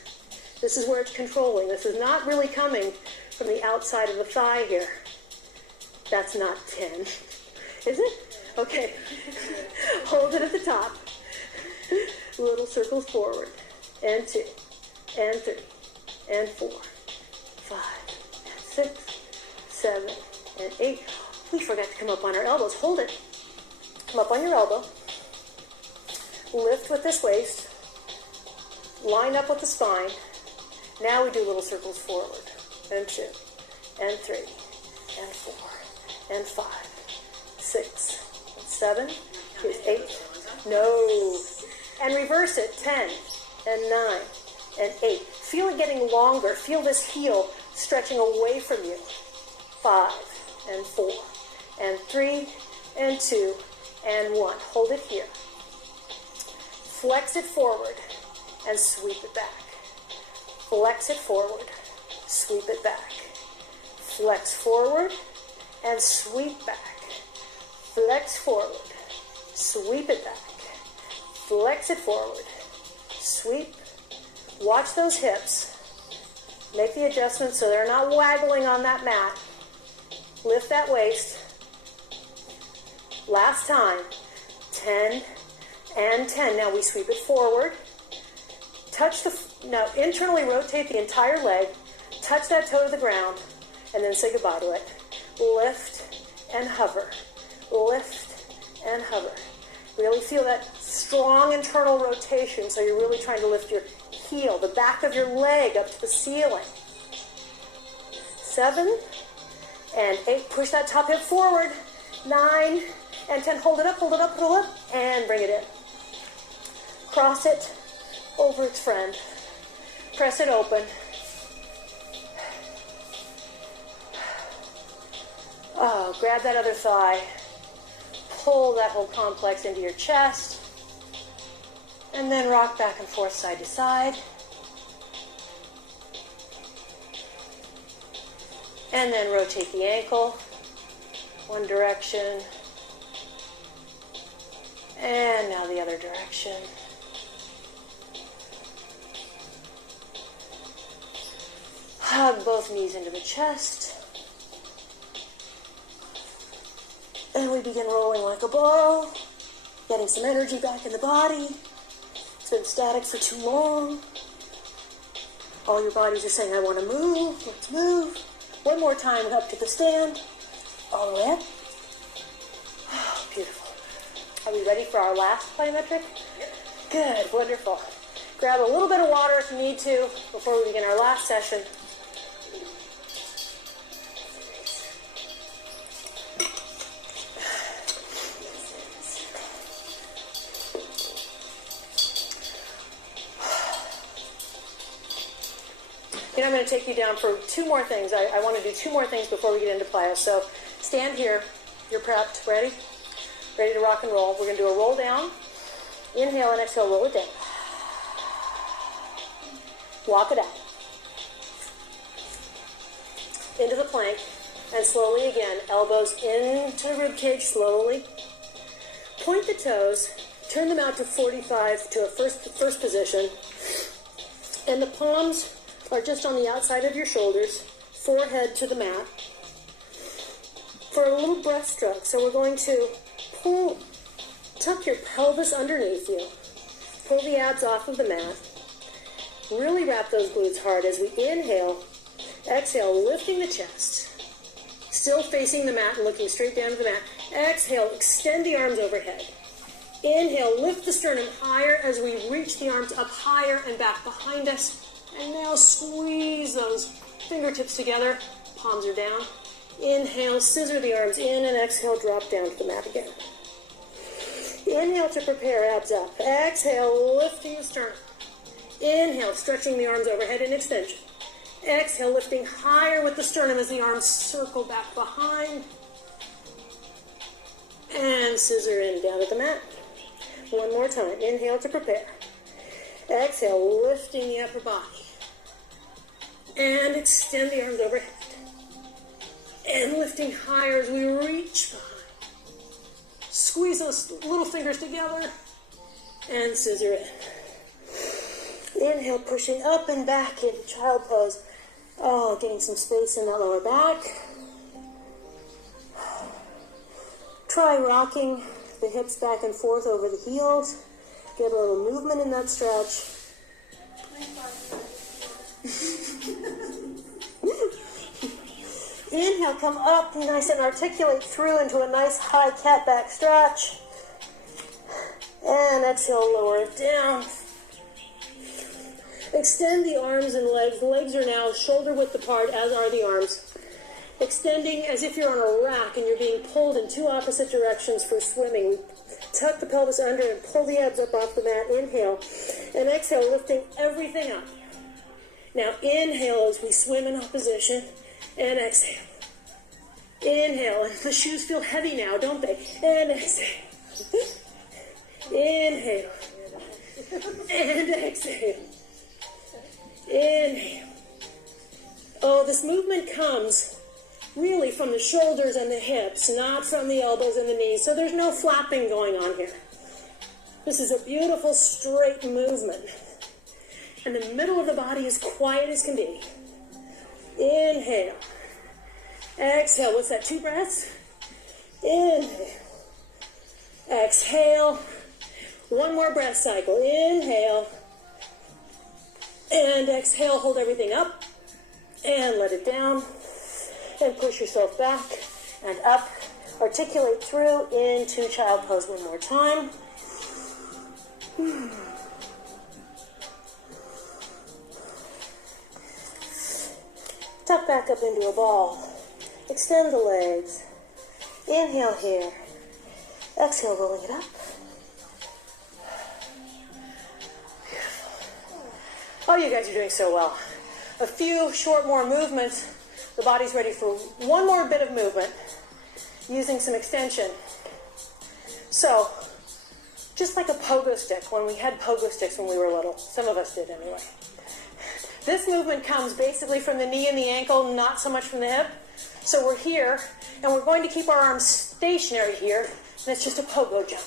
This is where it's controlling. This is not really coming from the outside of the thigh here. That's not 10. Is it? Okay. Hold it at the top. Little circles forward. And 2. And 3. And 4. 5. And 6. 7. And 8. We forgot to come up on our elbows. Hold it. Come up on your elbow. Lift with this waist. Line up with the spine. Now we do little circles forward. And 2. And 3. And 4. And 5. 6. And 7. Here's 8. No. And reverse it. 10. And 9. And 8. Feel it getting longer. Feel this heel stretching away from you. 5. And 4. And 3. And 2. And 1. Hold it here. Flex it forward and sweep it back. Flex it forward, sweep it back. Flex forward and sweep back. Flex forward, sweep it back. Flex it forward, sweep. Watch those hips. Make the adjustments so they're not waggling on that mat. Lift that waist. Last time. 10 and 10. Now we sweep it forward. Now internally rotate the entire leg. Touch that toe to the ground. And then say goodbye to it. Lift and hover. Lift and hover. Really feel that strong internal rotation, so you're really trying to lift your heel, the back of your leg up to the ceiling. 7 and 8. Push that top hip forward. 9 and 10. Hold it up, hold it up, hold it up, and bring it in. Cross it over its friend. Press it open. Oh, grab that other thigh. Pull that whole complex into your chest. And then rock back and forth side to side. And then rotate the ankle. One direction. And now the other direction. Hug both knees into the chest. And we begin rolling like a ball, getting some energy back in the body. It's been static for too long. All your bodies are saying, I want to move. Let's move. One more time up to the stand. All the way up. Oh, beautiful. Are we ready for our last plyometric? Good, wonderful. Grab a little bit of water if you need to before we begin our last session. I'm going to take you down for two more things. I want to do two more things before we get into plyo. So stand here. You're prepped. Ready? Ready to rock and roll. We're going to do a roll down. Inhale and exhale. Roll it down. Walk it out. Into the plank. And slowly again. Elbows into rib cage slowly. Point the toes. Turn them out to 45 to a first position. And the palms are just on the outside of your shoulders, forehead to the mat. For a little breaststroke, so we're going to tuck your pelvis underneath you, pull the abs off of the mat, really wrap those glutes hard as we inhale, exhale, lifting the chest, still facing the mat and looking straight down to the mat. Exhale, extend the arms overhead. Inhale, lift the sternum higher as we reach the arms up higher and back behind us. And now squeeze those fingertips together. Palms are down. Inhale, scissor the arms in, and exhale, drop down to the mat again. Inhale to prepare, abs up. Exhale, lifting the sternum. Inhale, stretching the arms overhead in extension. Exhale, lifting higher with the sternum as the arms circle back behind. And scissor in, down at the mat. One more time. Inhale to prepare. Exhale, lifting the upper body. And extend the arms overhead. And lifting higher as we reach behind. Squeeze those little fingers together. And scissor in. Inhale, pushing up and back into child pose. Oh, getting some space in that lower back. Try rocking the hips back and forth over the heels. Get a little movement in that stretch. Inhale, come up nice and articulate through into a nice high cat back stretch. And exhale, lower it down. Extend the arms and legs. The legs are now shoulder width apart, as are the arms. Extending as if you're on a rack and you're being pulled in two opposite directions for swimming. Tuck the pelvis under and pull the abs up off the mat. Inhale. And exhale, lifting everything up. Now inhale as we swim in opposition. And exhale. Inhale. And the shoes feel heavy now, don't they? And exhale. Inhale. And exhale. Inhale. Oh, this movement comes really from the shoulders and the hips, not from the elbows and the knees. So there's no flapping going on here. This is a beautiful straight movement. And the middle of the body is quiet as can be. Inhale. Exhale. What's that? 2 breaths? Inhale. Exhale. One more breath cycle. Inhale. And exhale. Hold everything up. And let it down. And push yourself back and up. Articulate through into child pose one more time. Tuck back up into a ball. Extend the legs. Inhale here. Exhale, rolling it up. Beautiful. Oh, you guys are doing so well. A few short more movements. The body's ready for one more bit of movement using some extension. So, just like a pogo stick, when we had pogo sticks when we were little. Some of us did anyway. This movement comes basically from the knee and the ankle, not so much from the hip. So we're here, and we're going to keep our arms stationary here, and it's just a pogo jump.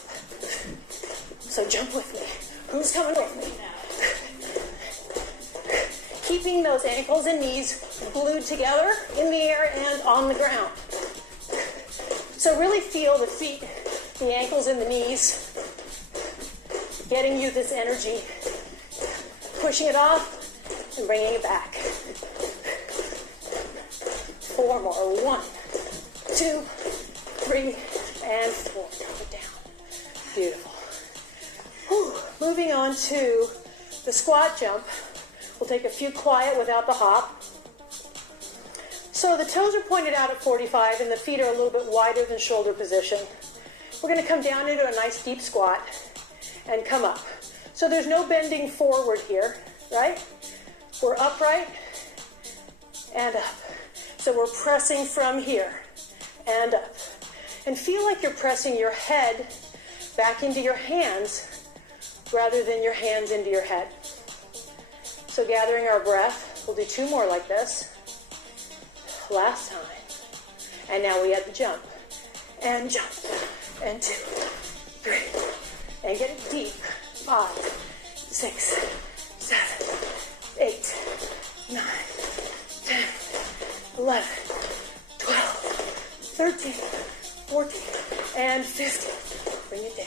So jump with me. Who's coming with me? Keeping those ankles and knees glued together in the air and on the ground. So really feel the feet, the ankles and the knees, getting you this energy. Pushing it off, And bringing it back. 4 more. 1, 2, 3, and 4. Drop it down. Beautiful. Whew. Moving on to the squat jump. We'll take a few quiet without the hop. So the toes are pointed out at 45 and the feet are a little bit wider than shoulder position. We're going to come down into a nice deep squat and come up. So there's no bending forward here, right? We're upright and up. So we're pressing from here and up. And feel like you're pressing your head back into your hands rather than your hands into your head. So gathering our breath, we'll do 2 more like this. Last time. And now we add the jump. And jump. And 2, 3. And get it deep. 5, 6, 7, 8, 9, 10, 11, 12, 13, 14, and 15. Bring it down.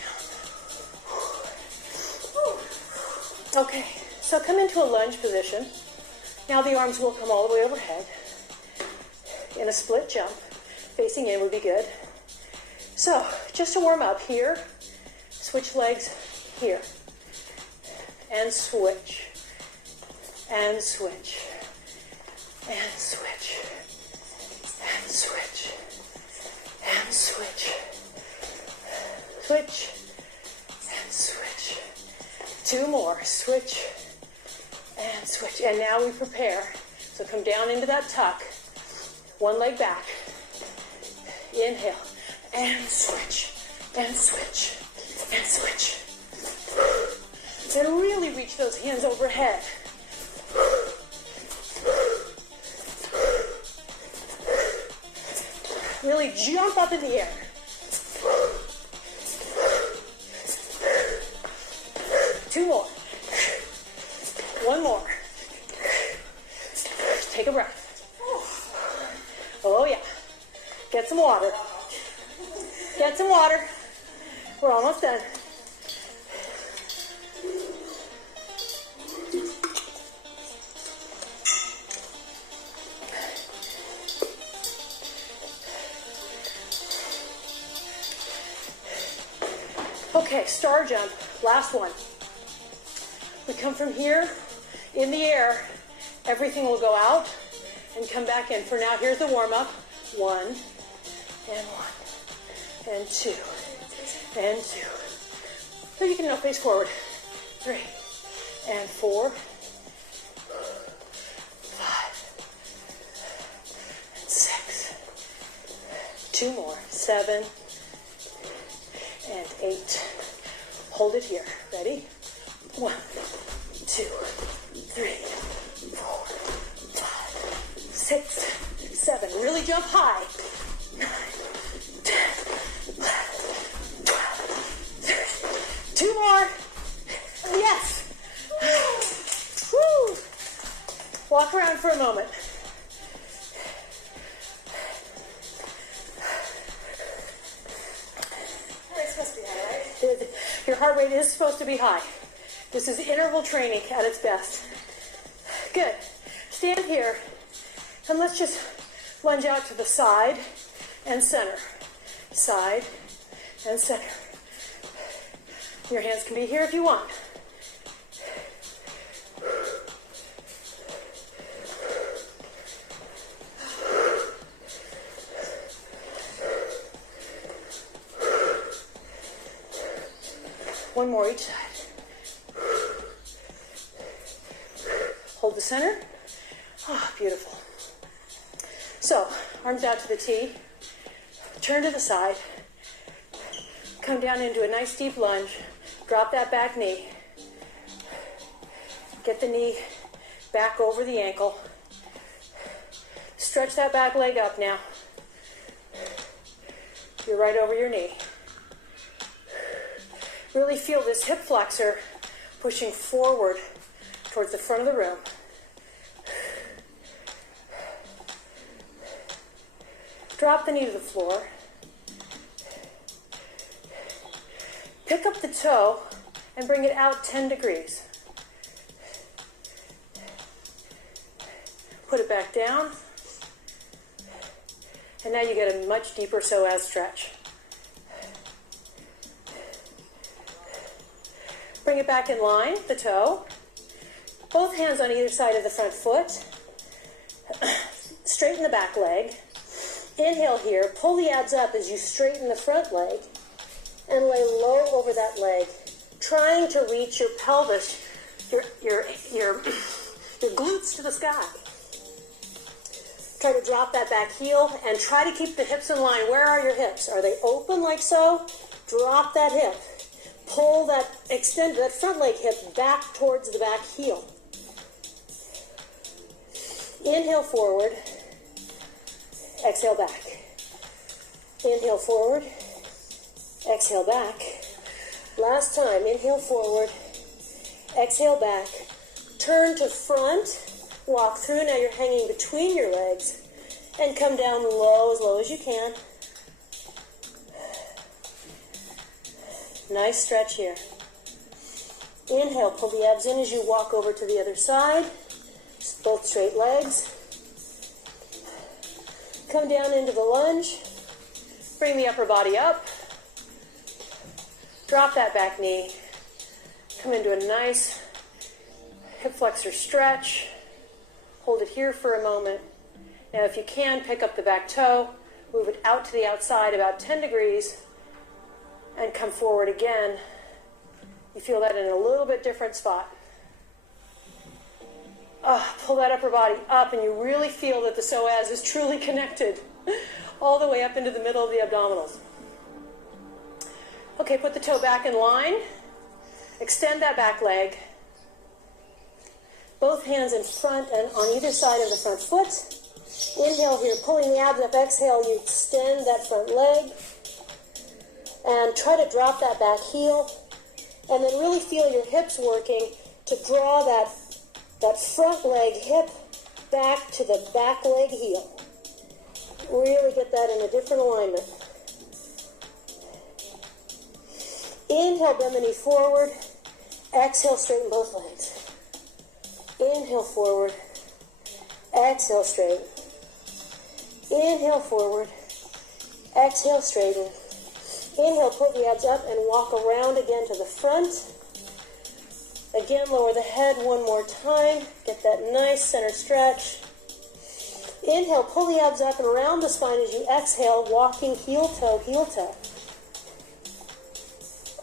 Okay, so come into a lunge position. Now the arms will come all the way overhead. In a split jump, facing in would be good. So, just to warm up here, switch legs here. And switch. And switch. And switch. And switch. And switch. Switch. And switch. 2 more. Switch. And switch. And now we prepare. So come down into that tuck. 1 leg back. Inhale. And switch. And switch. And switch. And really reach those hands overhead. Really jump up in the air. Two more. 1 more. Take a breath. Oh yeah. Get some water. Get some water. We're almost done. Okay, star jump, last one. We come from here, in the air, everything will go out and come back in. For now, here's the warm-up. 1, and 1, and 2, and 2. So you can now face forward. 3, and 4, 5, and 6. 2 more. 7, and 8. Hold it here. Ready? 1, 2, 3, 4, 5, 6, 7. Really jump high. 9, 10, 11, 12, 13. 2 more. Yes. Woo. Walk around for a moment. Your heart rate is supposed to be high. This is interval training at its best. Good. Stand here and let's just lunge out to the side and center. Side and center. Your hands can be here if you want. One more each side. Hold the center. Ah, beautiful. So, arms out to the T. Turn to the side. Come down into a nice deep lunge. Drop that back knee. Get the knee back over the ankle. Stretch that back leg up now. You're right over your knee. Really feel this hip flexor pushing forward towards the front of the room. Drop the knee to the floor. Pick up the toe and bring it out 10 degrees. put it back down. And now you get a much deeper psoas stretch. Bring it back in line, the toe. Both hands on either side of the front foot. Straighten the back leg. Inhale here, pull the abs up as you straighten the front leg and lay low over that leg, trying to reach your pelvis, your glutes to the sky. Try to drop that back heel and try to keep the hips in line. Where are your hips? Are they open like so? Drop that hip. Pull that, extend that front leg hip back towards the back heel. Inhale forward. Exhale back. Inhale forward. Exhale back. Last time. Inhale forward. Exhale back. Turn to front. Walk through. Now you're hanging between your legs. And come down low as you can. Nice stretch here. Inhale. Pull the abs in as you walk over to the other side. Both straight legs. Come down into the lunge. Bring the upper body up. Drop that back knee. Come into a nice hip flexor stretch. Hold it here for a moment. Now if you can, pick up the back toe. Move it out to the outside about 10 degrees. And come forward again. You feel that in a little bit different spot. Pull that upper body up and you really feel that the psoas is truly connected all the way up into the middle of the abdominals. Okay, put the toe back in line. Extend that back leg. Both hands in front and on either side of the front foot. Inhale here, pulling the abs up. Exhale, you extend that front leg. And try to drop that back heel. And then really feel your hips working to draw that front leg hip back to the back leg heel. Really get that in a different alignment. Inhale, bend the knee forward. Exhale, straighten both legs. Inhale forward. Exhale, straighten. Inhale forward. Exhale, straighten. Inhale, pull the abs up and walk around again to the front. Again, lower the head one more time. Get that nice center stretch. Inhale, pull the abs up and around the spine as you exhale, walking heel toe, heel toe.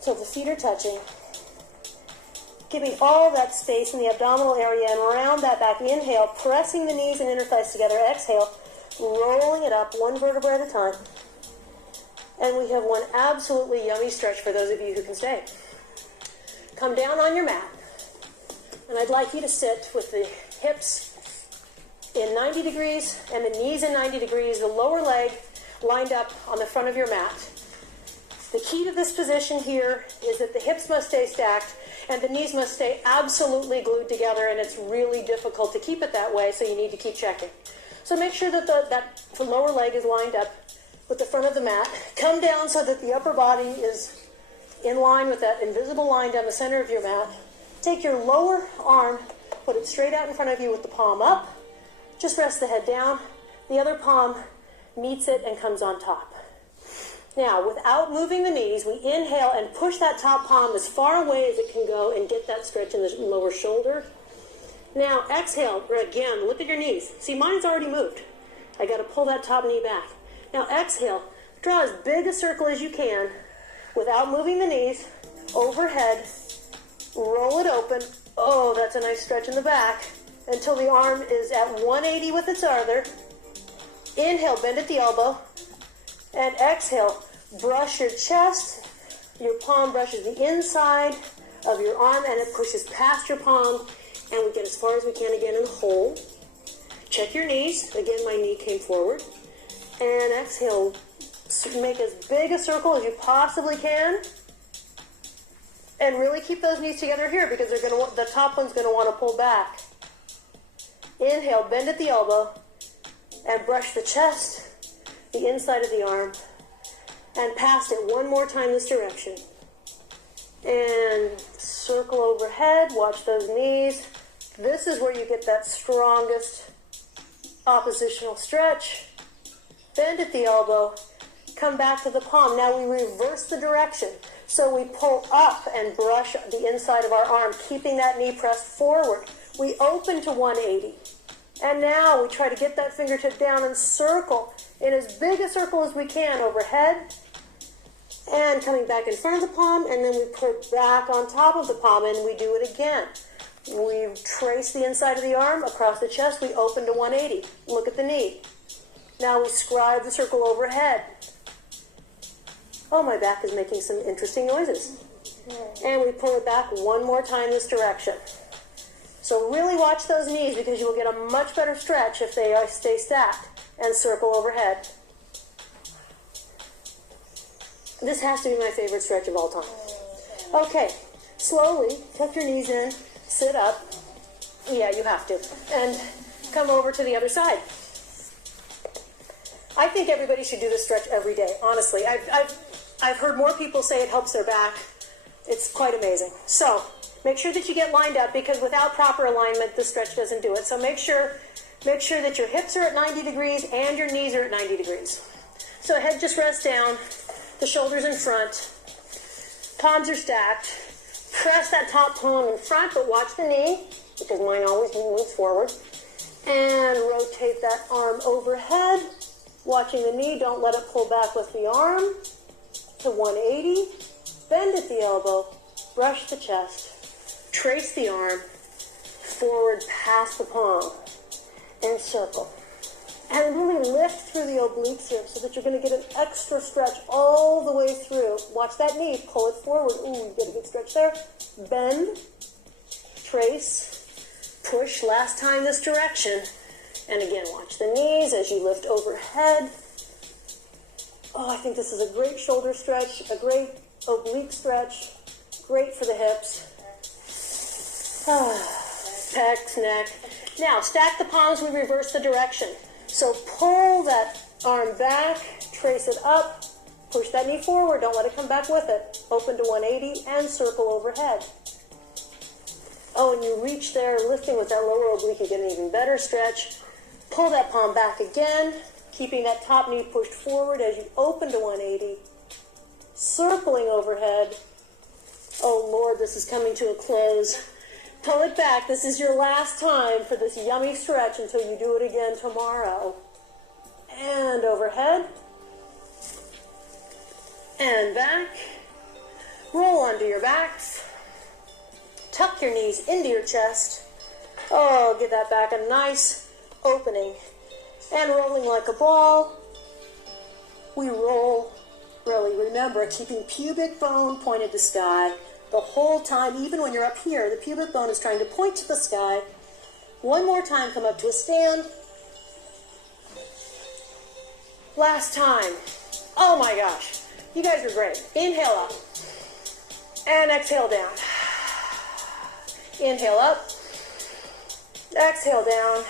So the feet are touching. Giving all that space in the abdominal area and around that back. Inhale, pressing the knees and inner thighs together. Exhale, rolling it up one vertebra at a time. And we have one absolutely yummy stretch for those of you who can stay. Come down on your mat. And I'd like you to sit with the hips in 90 degrees and the knees in 90 degrees, the lower leg lined up on the front of your mat. The key to this position here is that the hips must stay stacked and the knees must stay absolutely glued together, and it's really difficult to keep it that way, so you need to keep checking. So make sure that that lower leg is lined up with the front of the mat. Come down so that the upper body is in line with that invisible line down the center of your mat. Take your lower arm, put it straight out in front of you with the palm up. Just rest the head down. The other palm meets it and comes on top. Now, without moving the knees, we inhale and push that top palm as far away as it can go and get that stretch in the lower shoulder. Now, exhale. Again, look at your knees. See, mine's already moved. I got to pull that top knee back. Now, exhale. Draw as big a circle as you can without moving the knees. Overhead. Roll it open. Oh, that's a nice stretch in the back until the arm is at 180 with its other. Inhale, bend at the elbow. And exhale, brush your chest. Your palm brushes the inside of your arm and it pushes past your palm. And we get as far as we can again and hold. Check your knees. Again, my knee came forward. And exhale, make as big a circle as you possibly can. And really keep those knees together here because they're going to, the top one's going to want to pull back. Inhale, bend at the elbow and brush the chest, the inside of the arm, and past it one more time this direction. And circle overhead, watch those knees. This is where you get that strongest Oppositional stretch. Bend at the elbow. Come back to the palm. Now we reverse the direction. So we pull up and brush the inside of our arm, keeping that knee pressed forward. We open to 180. And now we try to get that fingertip down and circle in as big a circle as we can overhead. And coming back in front of the palm, and then we put back on top of the palm, and we do it again. We trace the inside of the arm across the chest. We open to 180. Look at the knee. Now we scribe the circle overhead. Oh, my back is making some interesting noises. And we pull it back one more time this direction. So really watch those knees, because you will get a much better stretch if they stay stacked. And circle overhead. This has to be my favorite stretch of all time. Okay, slowly tuck your knees in, sit up. Yeah, you have to. And come over to the other side. I think everybody should do this stretch every day, honestly. I've heard more people say it helps their back. It's quite amazing. So make sure that you get lined up, because without proper alignment, this stretch doesn't do it. So make sure that your hips are at 90 degrees and your knees are at 90 degrees. So head just rests down, the shoulders in front, palms are stacked. Press that top palm in front, but watch the knee, because mine always moves forward. And rotate that arm overhead, watching the knee. Don't let it pull back with the arm. To 180. Bend at the elbow. Brush the chest. Trace the arm forward past the palm. And circle. And really lift through the obliques here, so that you're going to get an extra stretch all the way through. Watch that knee. Pull it forward. Ooh, you get a good stretch there. Bend. Trace. Push. Last time this direction. And again, watch the knees as you lift overhead. Oh, I think this is a great shoulder stretch, a great oblique stretch, great for the hips. Pecs, neck. Now, stack the palms, we reverse the direction. So pull that arm back, trace it up, push that knee forward, don't let it come back with it. Open to 180 and circle overhead. Oh, and you reach there, lifting with that lower oblique, you get an even better stretch. Pull that palm back again, keeping that top knee pushed forward as you open to 180. Circling overhead. Oh, Lord, this is coming to a close. Pull it back. This is your last time for this yummy stretch until you do it again tomorrow. And overhead. And back. Roll onto your backs. Tuck your knees into your chest. Oh, give that back a nice opening. And rolling like a ball. We roll. Really, remember, keeping pubic bone pointed to sky the whole time. Even when you're up here, the pubic bone is trying to point to the sky. One more time, come up to a stand. Last time. Oh my gosh. You guys are great. Inhale up. And exhale down. Inhale up. Exhale down.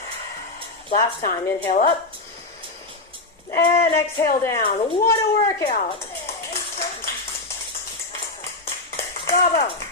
Last time. Inhale up. And exhale down. What a workout. Bravo.